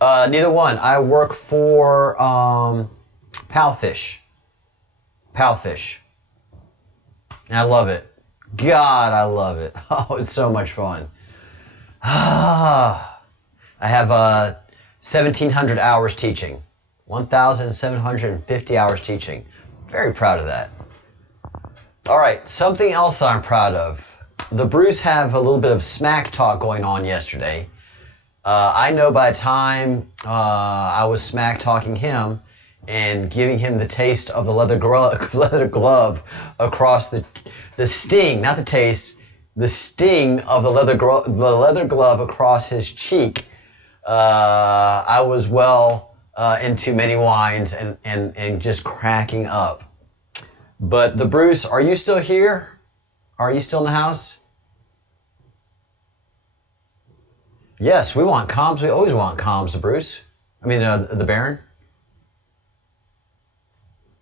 Neither one. I work for Palfish. Palfish. And I love it. God, I love it. Oh, it's so much fun. I have 1,700 hours teaching. 1,750 hours teaching. Very proud of that. All right, something else I'm proud of. The Bruce have a little bit of smack talk going on yesterday. I know by the time I was smack talking him and giving him the taste of the leather glove across the sting, not the taste, the sting of the leather glove across his cheek, I was well into many wines and just cracking up. But the Bruce, are you still here? Are you still in the house? Yes, we want comms. We always want comms, the Bruce. I mean, the Baron.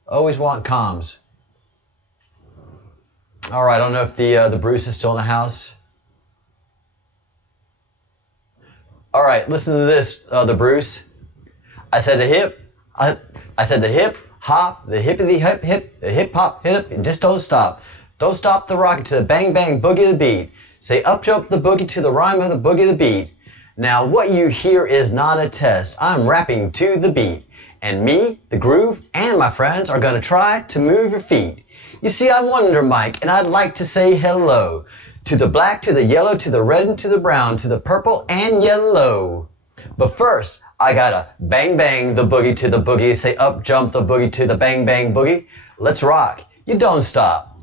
Always want comms. All right, I don't know if the Bruce is still in the house. All right, listen to this, the Bruce. I said the hip. I said the hip hop, the hippity hip hip, the hip hop hit up, and just don't stop. Don't stop the rocket to the bang bang boogie the beat. Say up jump the boogie to the rhyme of the boogie the beat. Now what you hear is not a test. I'm rapping to the beat. And me, the groove, and my friends are gonna try to move your feet. You see, I'm Wonder Mike, and I'd like to say hello to the black, to the yellow, to the red, and to the brown, to the purple and yellow. But first, I gotta bang bang the boogie to the boogie, say up jump the boogie to the bang bang boogie. Let's rock. You don't stop.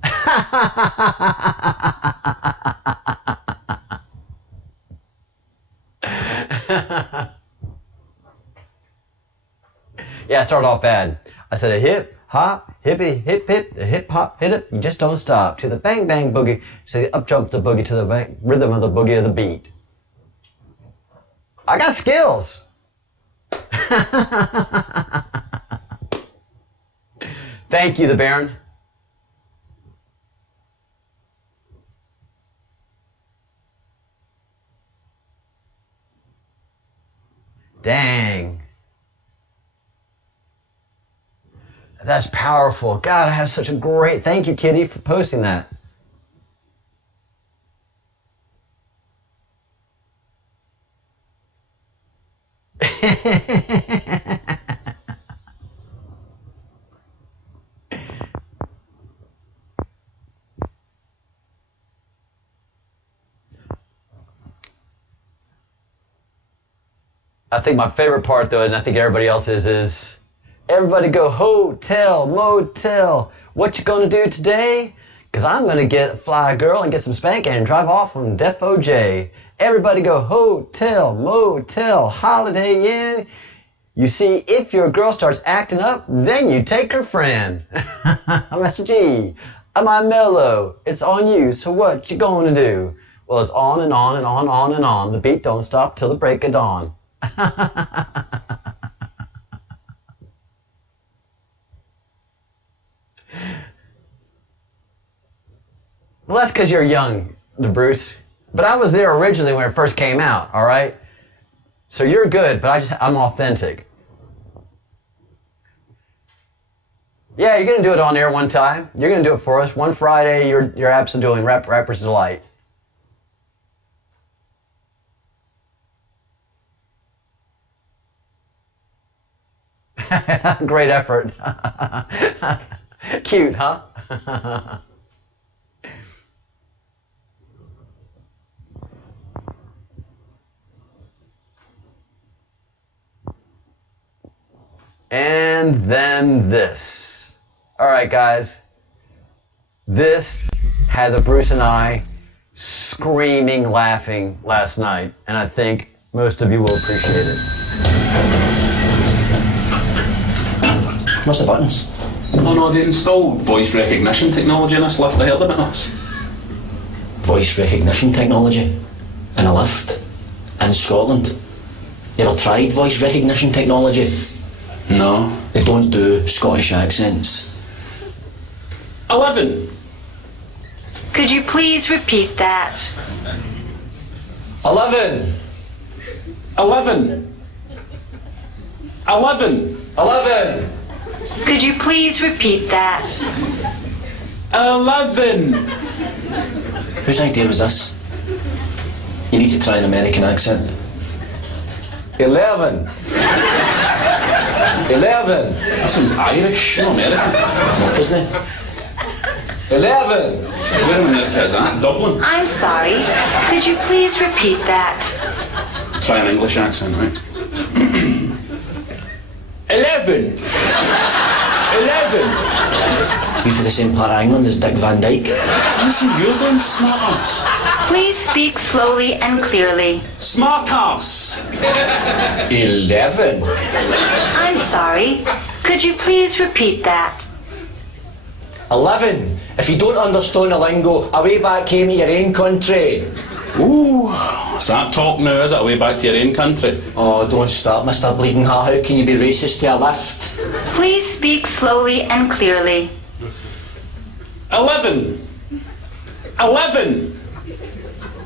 Yeah, I started off bad. I said a hip hop, hippie hip hip, the hip hop hit it, you just don't stop. To the bang bang boogie, say up jump the boogie to the bang, rhythm of the boogie of the beat. I got skills. Thank you, the Baron. Dang. That's powerful. God, I have such a great... Thank you, Kitty, for posting that. I think my favorite part, though, and I think everybody else is everybody go hotel, motel. What you gonna do today? Because I'm gonna get a fly girl and get some spank and drive off on Def OJ. Everybody go hotel, motel, Holiday Inn. You see, if your girl starts acting up, then you take her friend. I'm Master G. I'm on mellow. It's on you, so what you gonna do? Well, it's on and on and on, on and on. The beat don't stop till the break of dawn. Well, that's because you're young, Bruce. But I was there originally when it first came out, all right? So you're good, but I'm authentic. Yeah, you're going to do it on air one time. You're going to do it for us. One Friday, you're absolutely doing Rapper's Delight. Great effort. Cute, huh? And then this. All right, guys. This had the Bruce and I screaming, laughing last night, and I think most of you will appreciate it. What's the buttons? Oh no, they installed voice recognition technology in this lift. I heard about this. Voice recognition technology? In a lift? In Scotland? You ever tried voice recognition technology? No. They don't do Scottish accents. 11. Could you please repeat that? 11! 11. 11. 11! Could you please repeat that? 11. Whose idea was this? You need to try an American accent. 11! 11! That sounds Irish, not American. What, doesn't it? 11! Where in America is that? Dublin? I'm sorry. Could you please repeat that? Try an English accent, right? 11. 11. You for the same part of England as Dick Van Dyke? Listen, yours then, smart ass. Please speak slowly and clearly. Smart ass. 11! I'm sorry. Could you please repeat that? 11! If you don't understand the lingo, away back home to your own country. Ooh, is that talk now, is it? Way back to your own country? Oh, don't start, Mr. Bleeding Heart. How can you be racist to a lift? Please speak slowly and clearly. 11. 11.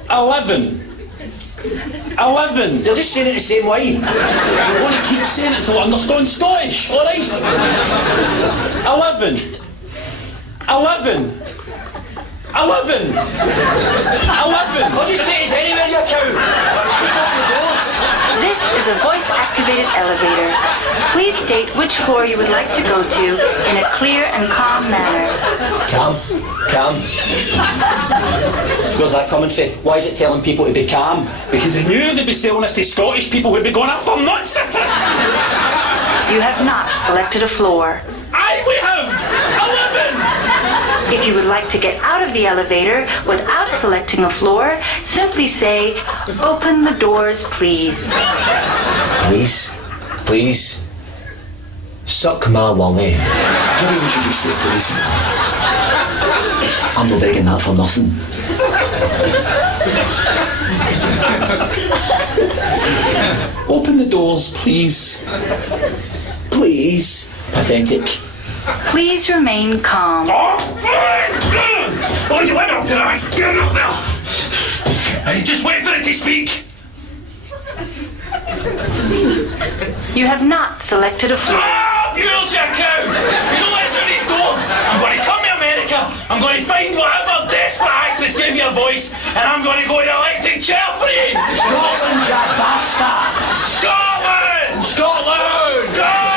11. 11. You're just saying it the same way. I want to keep saying it until I understand Scottish, alright? 11. 11. 11. 11. I'll just take us anywhere, you cow. Just open the doors. This is a voice-activated elevator. Please state which floor you would like to go to in a clear and calm manner. Calm. Calm. Where's that coming from? Why is it telling people to be calm? Because they knew they'd be selling this to Scottish people who'd be going up for nuts at it. You have not selected a floor. Aye, we have 11. If you would like to get out of the elevator without selecting a floor, simply say, "Open the doors, please." Please. Please. Suck my wally. Maybe we should just say please. I'm not begging that for nothing. Open the doors, please. Please. Pathetic. Please remain calm. Oh, what you went up to that? Get up there. Hey, just wait for it to speak. You have not selected a floor. Ah, mules, you cow! You don't let us out these doors. I'm going to come to America. I'm going to find whatever desperate actress gave you a voice, and I'm going to go to the electric chair for you. Scotland, you bastard! Scotland! Scotland! Scotland!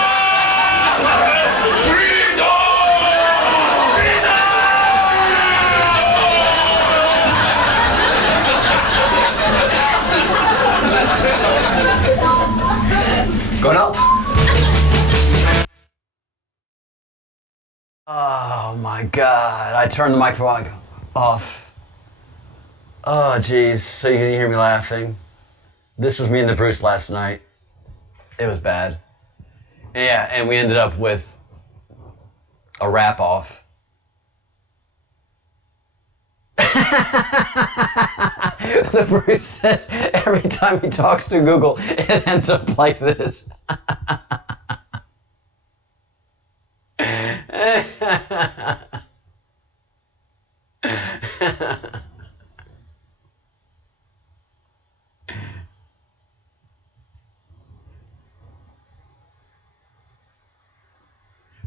Going up. Oh my God. I turned the microphone off. Oh geez. So you can hear me laughing. This was me and the Bruce last night. It was bad. Yeah, and we ended up with a wrap-off. The Bruce says every time he talks to Google, it ends up like this.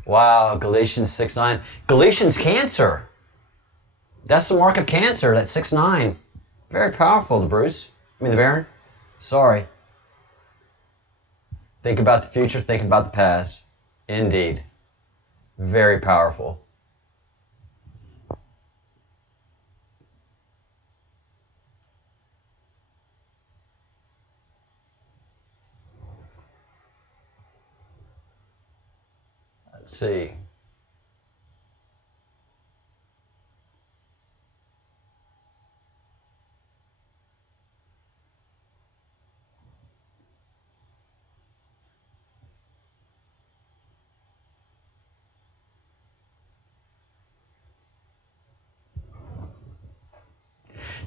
Wow, Galatians 6:9. Galatians cancer. That's the mark of cancer, that's 6:9. Very powerful, the Bruce. The Baron. Sorry. Think about the future, think about the past. Indeed. Very powerful. Let's see.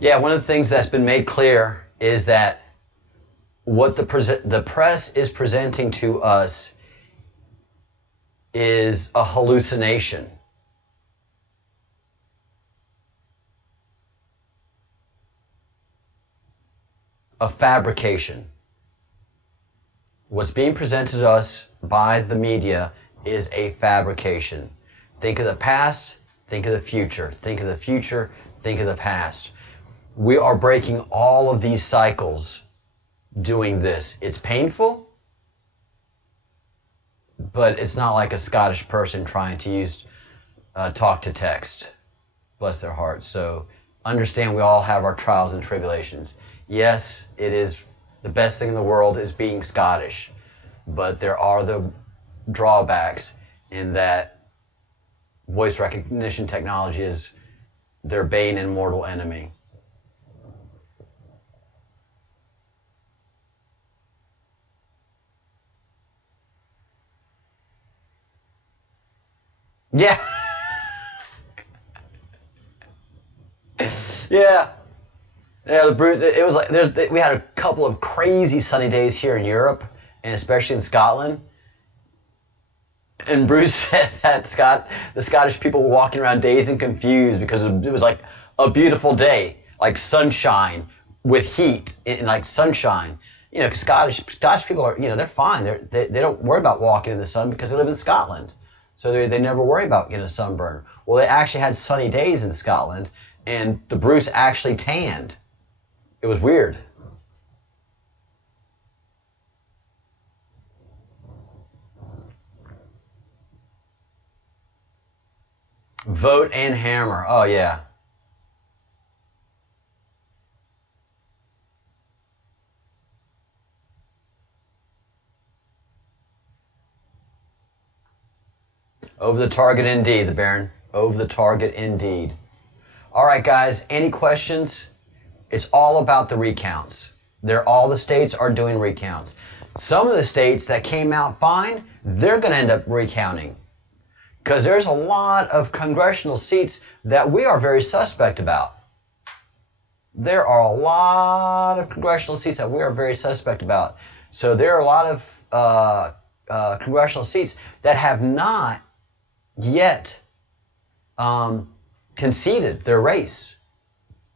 Yeah, one of the things that's been made clear is that what the press is presenting to us is a hallucination. A fabrication. What's being presented to us by the media is a fabrication. Think of the past, think of the future. Think of the future, think of the past. We are breaking all of these cycles doing this. It's painful, but it's not like a Scottish person trying to use talk to text. Bless their hearts. So understand we all have our trials and tribulations. Yes, it is the best thing in the world is being Scottish, but there are the drawbacks in that voice recognition technology is their bane and mortal enemy. Yeah. Yeah. Yeah, the Bruce, it was like we had a couple of crazy sunny days here in Europe, and especially in Scotland. And Bruce said that the Scottish people were walking around dazed and confused because it was like a beautiful day, like sunshine with heat and like sunshine. You know, 'cause Scottish people are, you know, they're fine. They don't worry about walking in the sun because they live in Scotland. So they never worry about getting a sunburn. Well, they actually had sunny days in Scotland, and the Bruce actually tanned. It was weird. Vote and hammer. Oh, yeah. Over the target indeed, the Baron. Over the target indeed. All right, guys, any questions? It's all about the recounts. All the states are doing recounts. Some of the states that came out fine, they're going to end up recounting. Because there's a lot of congressional seats that we are very suspect about. There are a lot of congressional seats that we are very suspect about. So there are a lot of congressional seats that have not yet conceded their race.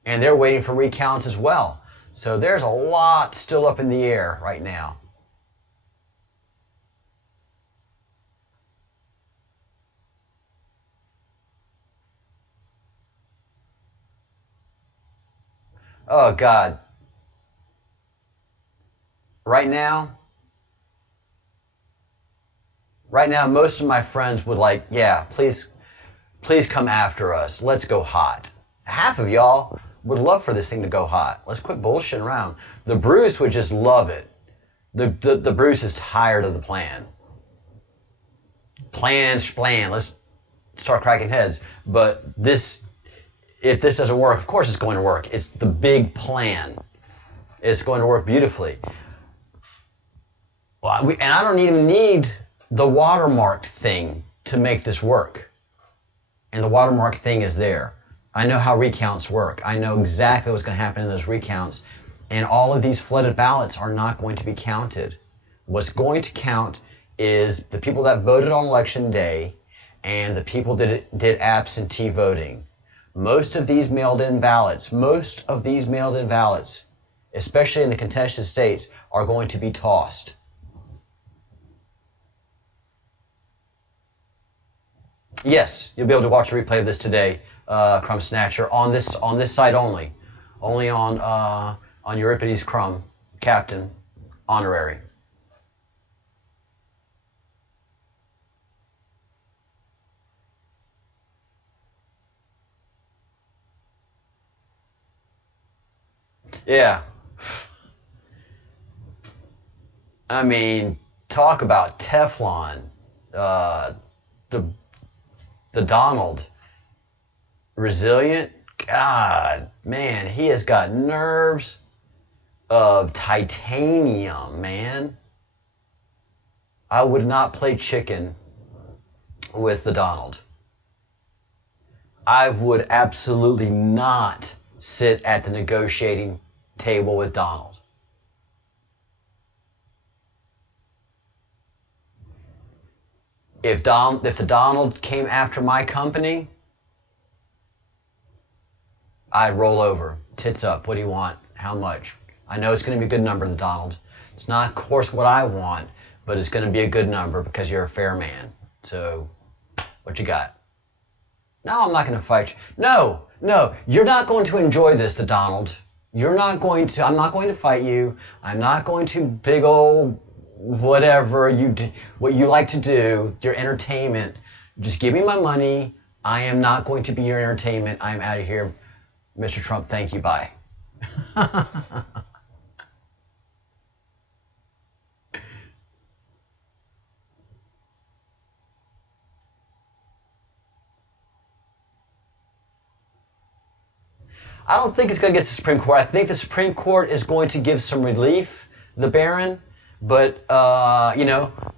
And they're waiting for recounts as well. So there's a lot still up in the air right now. Oh, God. Right now, most of my friends would like, yeah, please come after us. Let's go hot. Half of y'all would love for this thing to go hot. Let's quit bullshitting around. The Bruce would just love it. The Bruce is tired of the plan. Plan. Let's start cracking heads. But if this doesn't work, of course it's going to work. It's the big plan. It's going to work beautifully. Well, and I don't even need the watermark thing to make this work. And the watermark thing is there. I know how recounts work. I know exactly what's going to happen in those recounts. And all of these flooded ballots are not going to be counted. What's going to count is the people that voted on election day and the people that did absentee voting. Most of these mailed-in ballots, especially in the contested states, are going to be tossed. Yes, you'll be able to watch a replay of this today, Crumb Snatcher, on this site only on Euripides Crumb, Captain, Honorary. Yeah. I mean, talk about Teflon. The Donald, resilient. God, man, he has got nerves of titanium, man. I would not play chicken with the Donald. I would absolutely not sit at the negotiating table with Donald. If the Donald came after my company, I'd roll over. Tits up. What do you want? How much? I know it's going to be a good number, the Donald. It's not, of course, what I want, but it's going to be a good number because you're a fair man. So, what you got? No, I'm not going to fight you. No, you're not going to enjoy this, the Donald. I'm not going to fight you. I'm not going to big old whatever what you like to do, your entertainment. Just give me my money. I am not going to be your entertainment. I'm out of here. Mr. Trump, thank you. Bye. I don't think it's going to get to the Supreme Court. I think the Supreme Court is going to give some relief, the Baron. But,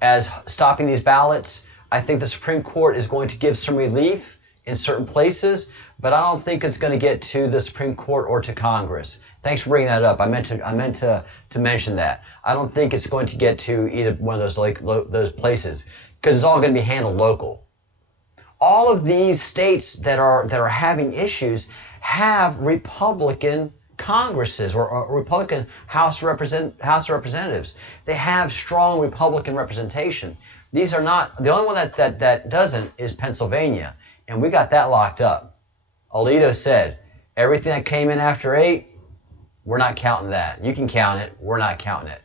as stopping these ballots, I think the Supreme Court is going to give some relief in certain places, but I don't think it's going to get to the Supreme Court or to Congress. Thanks for bringing that up. I meant to mention that. I don't think it's going to get to either one of those places because it's all going to be handled local. All of these states that are having issues have Republican Congresses or Republican House of Representatives. They have strong Republican representation. These are not, the only one that doesn't is Pennsylvania, and we got that locked up. Alito said, everything that came in after 8, we're not counting that. You can count it, we're not counting it.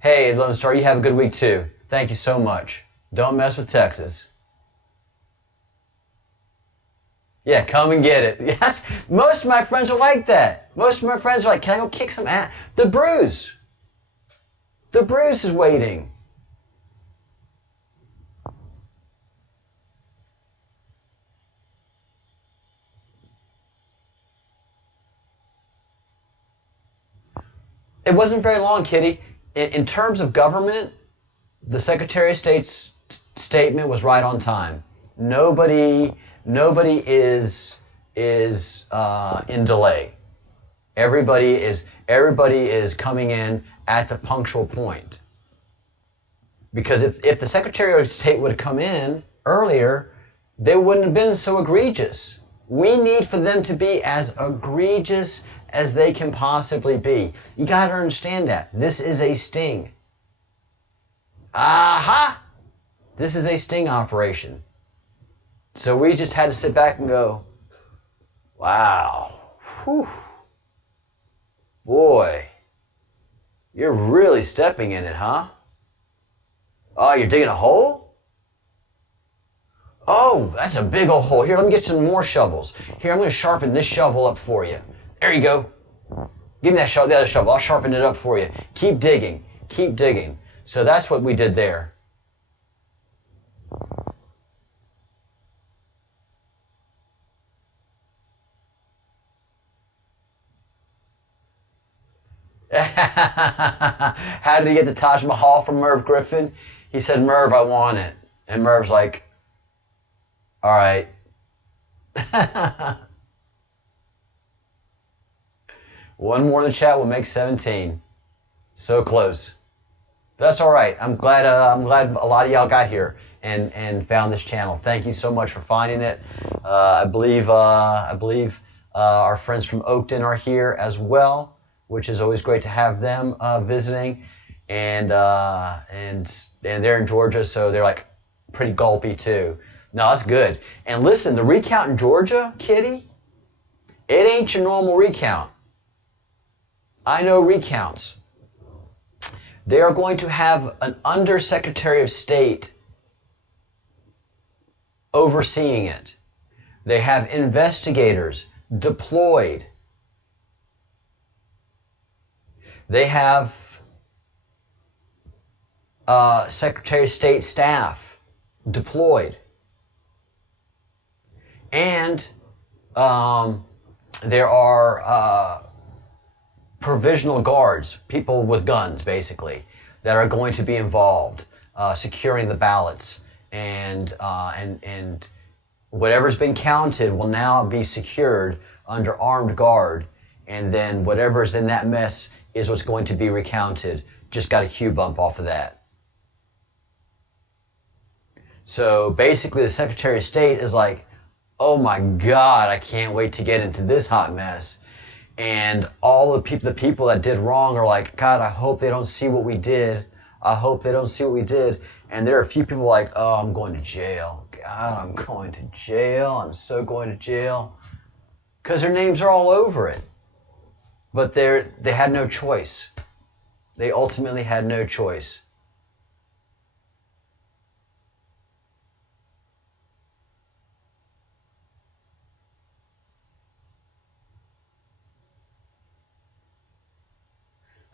Hey, Lone Star, you have a good week too. Thank you so much. Don't mess with Texas. Yeah, come and get it. Yes, most of my friends are like that. Most of my friends are like, can I go kick some ass? The Bruise is waiting. It wasn't very long, Kitty. In terms of government, the Secretary of State's statement was right on time. Nobody is in delay. Everybody is coming in at the punctual point. Because if the Secretary of State would have come in earlier, they wouldn't have been so egregious. We need for them to be as egregious as they can possibly be. You got to understand that. This is a sting. Aha! This is a sting operation. So we just had to sit back and go, wow, whew, boy, you're really stepping in it, huh? Oh, you're digging a hole? Oh, that's a big old hole. Here, let me get some more shovels. Here, I'm going to sharpen this shovel up for you. There you go. Give me that shovel, the other shovel. I'll sharpen it up for you. Keep digging. Keep digging. So that's what we did there. How did he get the Taj Mahal from Merv Griffin? He said, Merv, I want it. And Merv's like, all right. One more in the chat will make 17. So close. But that's all right. I'm glad a lot of y'all got here and found this channel. Thank you so much for finding it. I believe our friends from Oakton are here as well, which is always great to have them visiting. And they're in Georgia, so they're like pretty gulpy too. No, that's good. And listen, the recount in Georgia, Kitty, it ain't your normal recount. I know recounts. They are going to have an Undersecretary of State overseeing it. They have investigators deployed. They have Secretary of State staff deployed. And there are provisional guards, people with guns basically, that are going to be involved, securing the ballots, and whatever's been counted will now be secured under armed guard, and then whatever's in that mess is what's going to be recounted. Just got a Q bump off of that. So basically the Secretary of State is like, oh my God, I can't wait to get into this hot mess. And all the people that did wrong are like, God, I hope they don't see what we did. I hope they don't see what we did. And there are a few people like, oh, I'm going to jail. God, I'm going to jail. I'm so going to jail. Because their names are all over it. But they had no choice. They ultimately had no choice.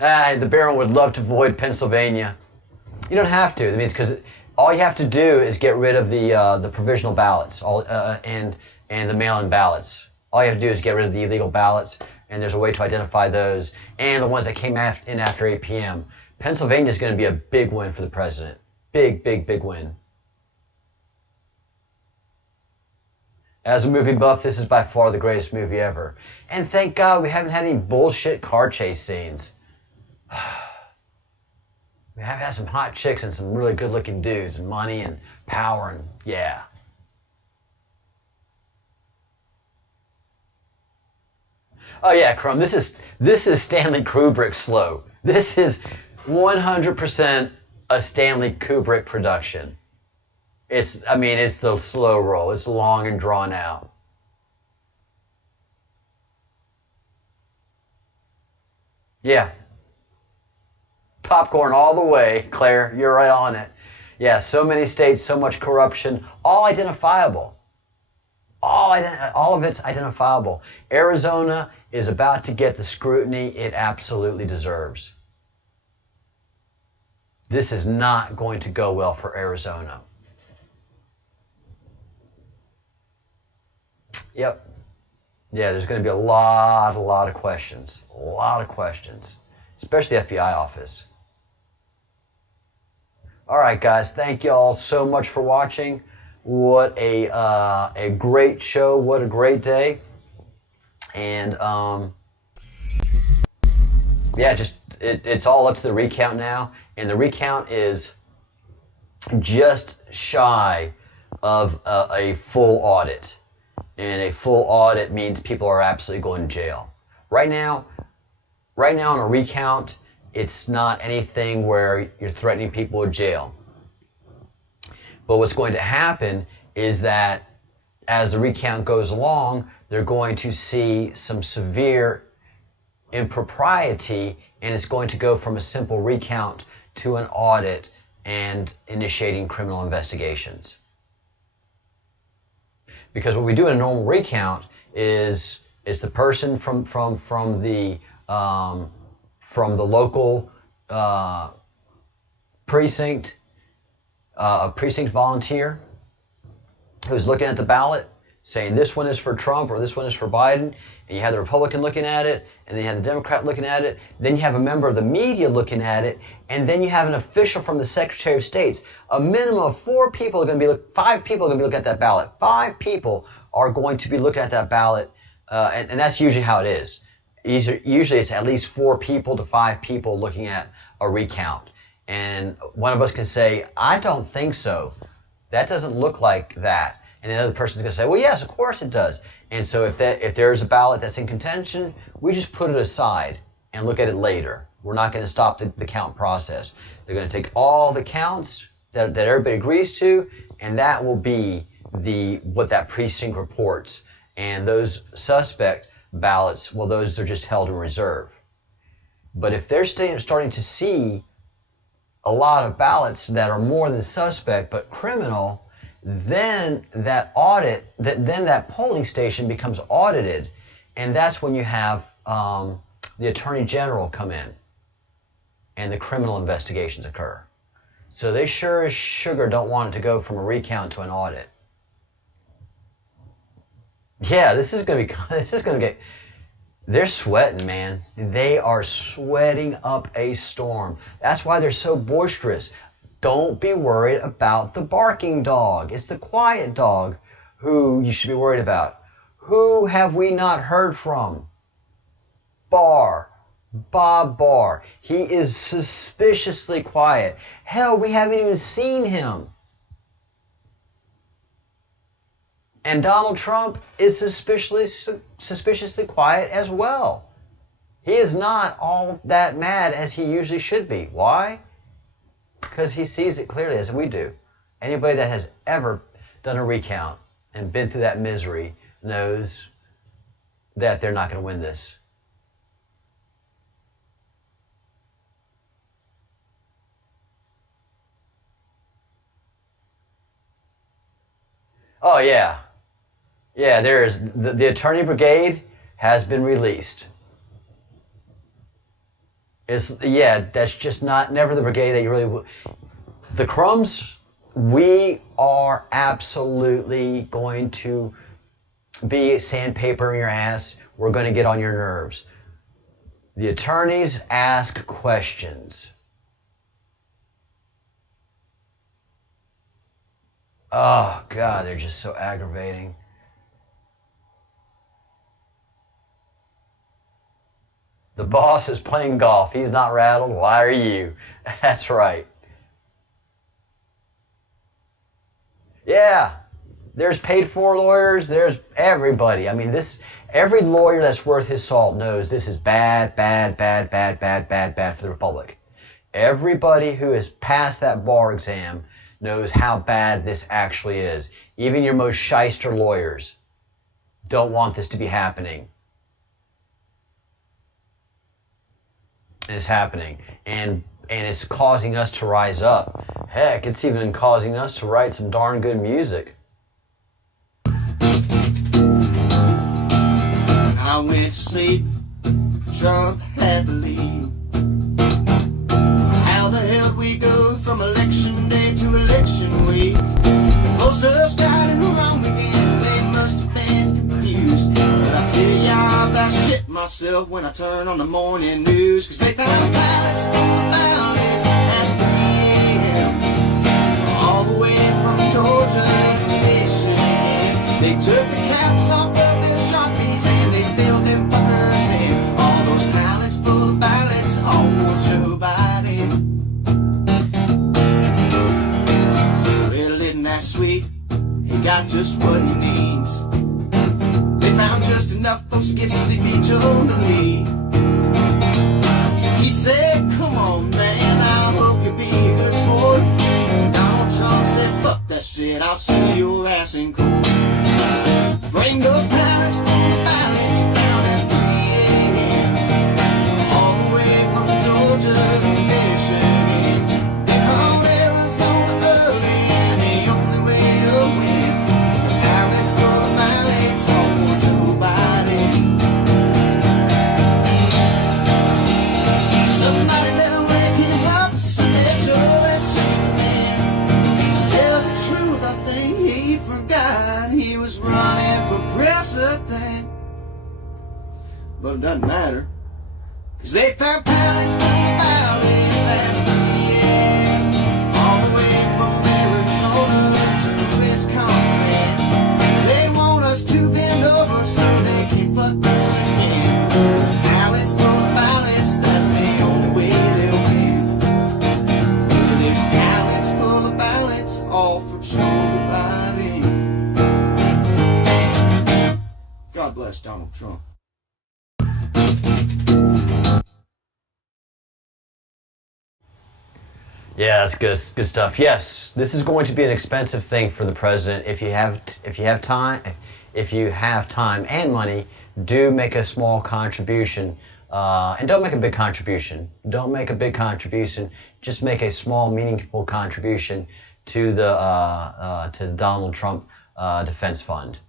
The Baron would love to avoid Pennsylvania. You don't have to. I mean, because all you have to do is get rid of the provisional ballots, and the mail-in ballots. All you have to do is get rid of the illegal ballots, and there's a way to identify those, and the ones that came in after 8 p.m. Pennsylvania is going to be a big win for the president. Big, big, big win. As a movie buff, this is by far the greatest movie ever. And thank God we haven't had any bullshit car chase scenes. We have had some hot chicks and some really good looking dudes and money and power and yeah. Oh yeah, Crumb, this is Stanley Kubrick slow. This is 100% a Stanley Kubrick production. It's the slow roll. It's long and drawn out. Yeah. Popcorn all the way, Claire. You're right on it. Yeah, so many states, so much corruption, all identifiable. All of it's identifiable. Arizona is about to get the scrutiny it absolutely deserves. This is not going to go well for Arizona. Yep. Yeah, there's going to be a lot of questions. A lot of questions. Especially the FBI office. All right, guys. Thank you all so much for watching. What a great show. What a great day. And yeah, it's all up to the recount now. And the recount is just shy of a full audit. And a full audit means people are absolutely going to jail. Right now on a recount, it's not anything where you're threatening people with jail. But what's going to happen is that as the recount goes along, they're going to see some severe impropriety, and it's going to go from a simple recount to an audit and initiating criminal investigations. Because what we do in a normal recount is the person from the local precinct, a precinct volunteer who's looking at the ballot saying this one is for Trump or this one is for Biden, and you have the Republican looking at it, and then you have the Democrat looking at it, then you have a member of the media looking at it, and then you have an official from the Secretary of State. A minimum of 5 people are going to be looking at that ballot. 5 people are going to be looking at that ballot, and that's usually how it is. Usually it's at least 4 people to 5 people looking at a recount. And one of us can say, I don't think so. That doesn't look like that. And the other person's going to say, well, yes, of course it does. And so if there's a ballot that's in contention, we just put it aside and look at it later. We're not going to stop the count process. They're going to take all the counts that everybody agrees to, and that will be what that precinct reports. And those suspect ballots, well, those are just held in reserve. But if they're starting to see a lot of ballots that are more than suspect but criminal, then that polling station becomes audited, and that's when you have the Attorney General come in and the criminal investigations occur. So they sure as sugar don't want it to go from a recount to an audit. Yeah, this is going to get, they're sweating, man. They are sweating up a storm. That's why they're so boisterous. Don't be worried about the barking dog. It's the quiet dog who you should be worried about. Who have we not heard from? Bob Barr. He is suspiciously quiet. Hell, we haven't even seen him. And Donald Trump is suspiciously quiet as well. He is not all that mad as he usually should be. Why? Because he sees it clearly as we do. Anybody that has ever done a recount and been through that misery knows that they're not going to win this. Oh, yeah. Yeah, there's the attorney brigade has been released. That's just never the brigade that you really. The crumbs, we are absolutely going to be sandpaper in your ass. We're going to get on your nerves. The attorneys ask questions. Oh, God, they're just so aggravating. The boss is playing golf. He's not rattled. Why are you? That's right. Yeah, there's paid for lawyers. There's everybody. I mean, every lawyer that's worth his salt knows this is bad for the Republic. Everybody who has passed that bar exam knows how bad this actually is. Even your most shyster lawyers don't want this to be happening. And it's happening. And it's causing us to rise up. Heck, it's even causing us to write some darn good music. I went to sleep, Trump had the lead. How the hell did we go from election day to election week? Posters got it wrong again, they must have been confused. But I tell y'all about shit myself when I turn on the morning news. Cause they found ballots from the valleys at 3 a.m. all the way from Georgia to Michigan. They took the caps off of their Sharpies and they filled them fuckers in. All those pallets full of ballots, all for Joe Biden. Well, isn't that sweet? He got just what he needs. They found just enough folks to get Sleepy Joe to lead. He said, come on, man, I hope you'll be a good sport. Donald Trump said, fuck that shit, I'll see your ass in court. Bring those ballots from the ballots down at 3 a.m. all the way from Georgia to Michigan. They called Arizona early, and the only way to win is the ballots for the ballots, all for Joe Biden. Somebody better wake him up, Sleepy Joe, that Superman. To tell the truth, I think he forgot he was running shutdown. But it doesn't matter, 'cause they found pallets full of ballots yeah, all the way from Arizona to Wisconsin. They want us to bend over so they can fuck us again. 'Cause pallets full of ballots, that's the only way they'll win. There's pallets full of ballots, all for Joe Biden. God bless Donald Trump. Yeah, that's good stuff. Yes, this is going to be an expensive thing for the president. If you have time and money, do make a small contribution, and don't make a big contribution. Don't make a big contribution. Just make a small, meaningful contribution to the Donald Trump Defense Fund.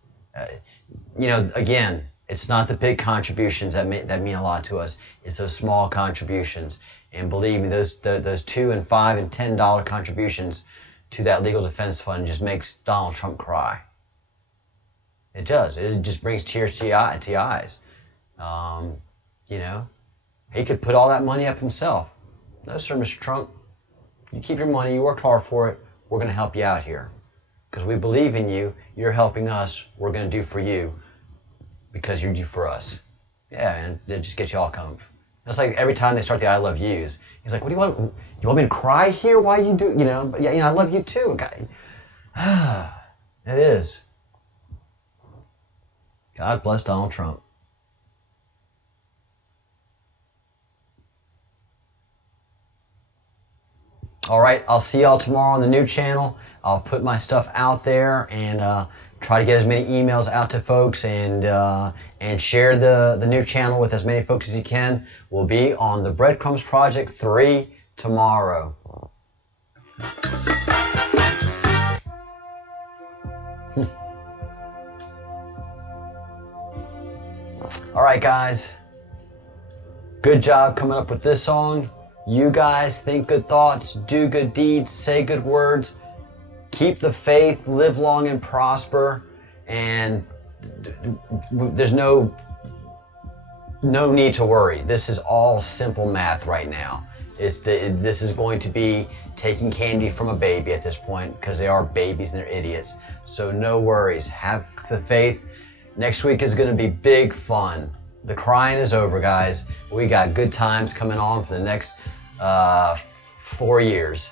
Again, it's not the big contributions that mean a lot to us. It's those small contributions. And believe me, those $2 and $5 and $10 contributions to that legal defense fund just makes Donald Trump cry. It does. It just brings tears to your eyes. He could put all that money up himself. No, sir, Mr. Trump. You keep your money. You worked hard for it. We're going to help you out here. Because we believe in you. You're helping us. We're going to do for you because you do for us. Yeah, and it just gets you all coming. It's like every time they start the I love yous, he's like, what do you want? You want me to cry here? Why you do, but yeah, I love you too. Okay. It is. God bless Donald Trump. All right, I'll see y'all tomorrow on the new channel. I'll put my stuff out there and try to get as many emails out to folks and share the new channel with as many folks as you can. We'll be on the Breadcrumbs Project 3 tomorrow. All right, guys. Good job coming up with this song. You guys think good thoughts, do good deeds, say good words, keep the faith, live long and prosper, and there's no need to worry. This is all simple math right now. This is going to be taking candy from a baby at this point because they are babies and they're idiots. So no worries. Have the faith. Next week is going to be big fun. The crying is over, guys. We got good times coming on for the next 4 years.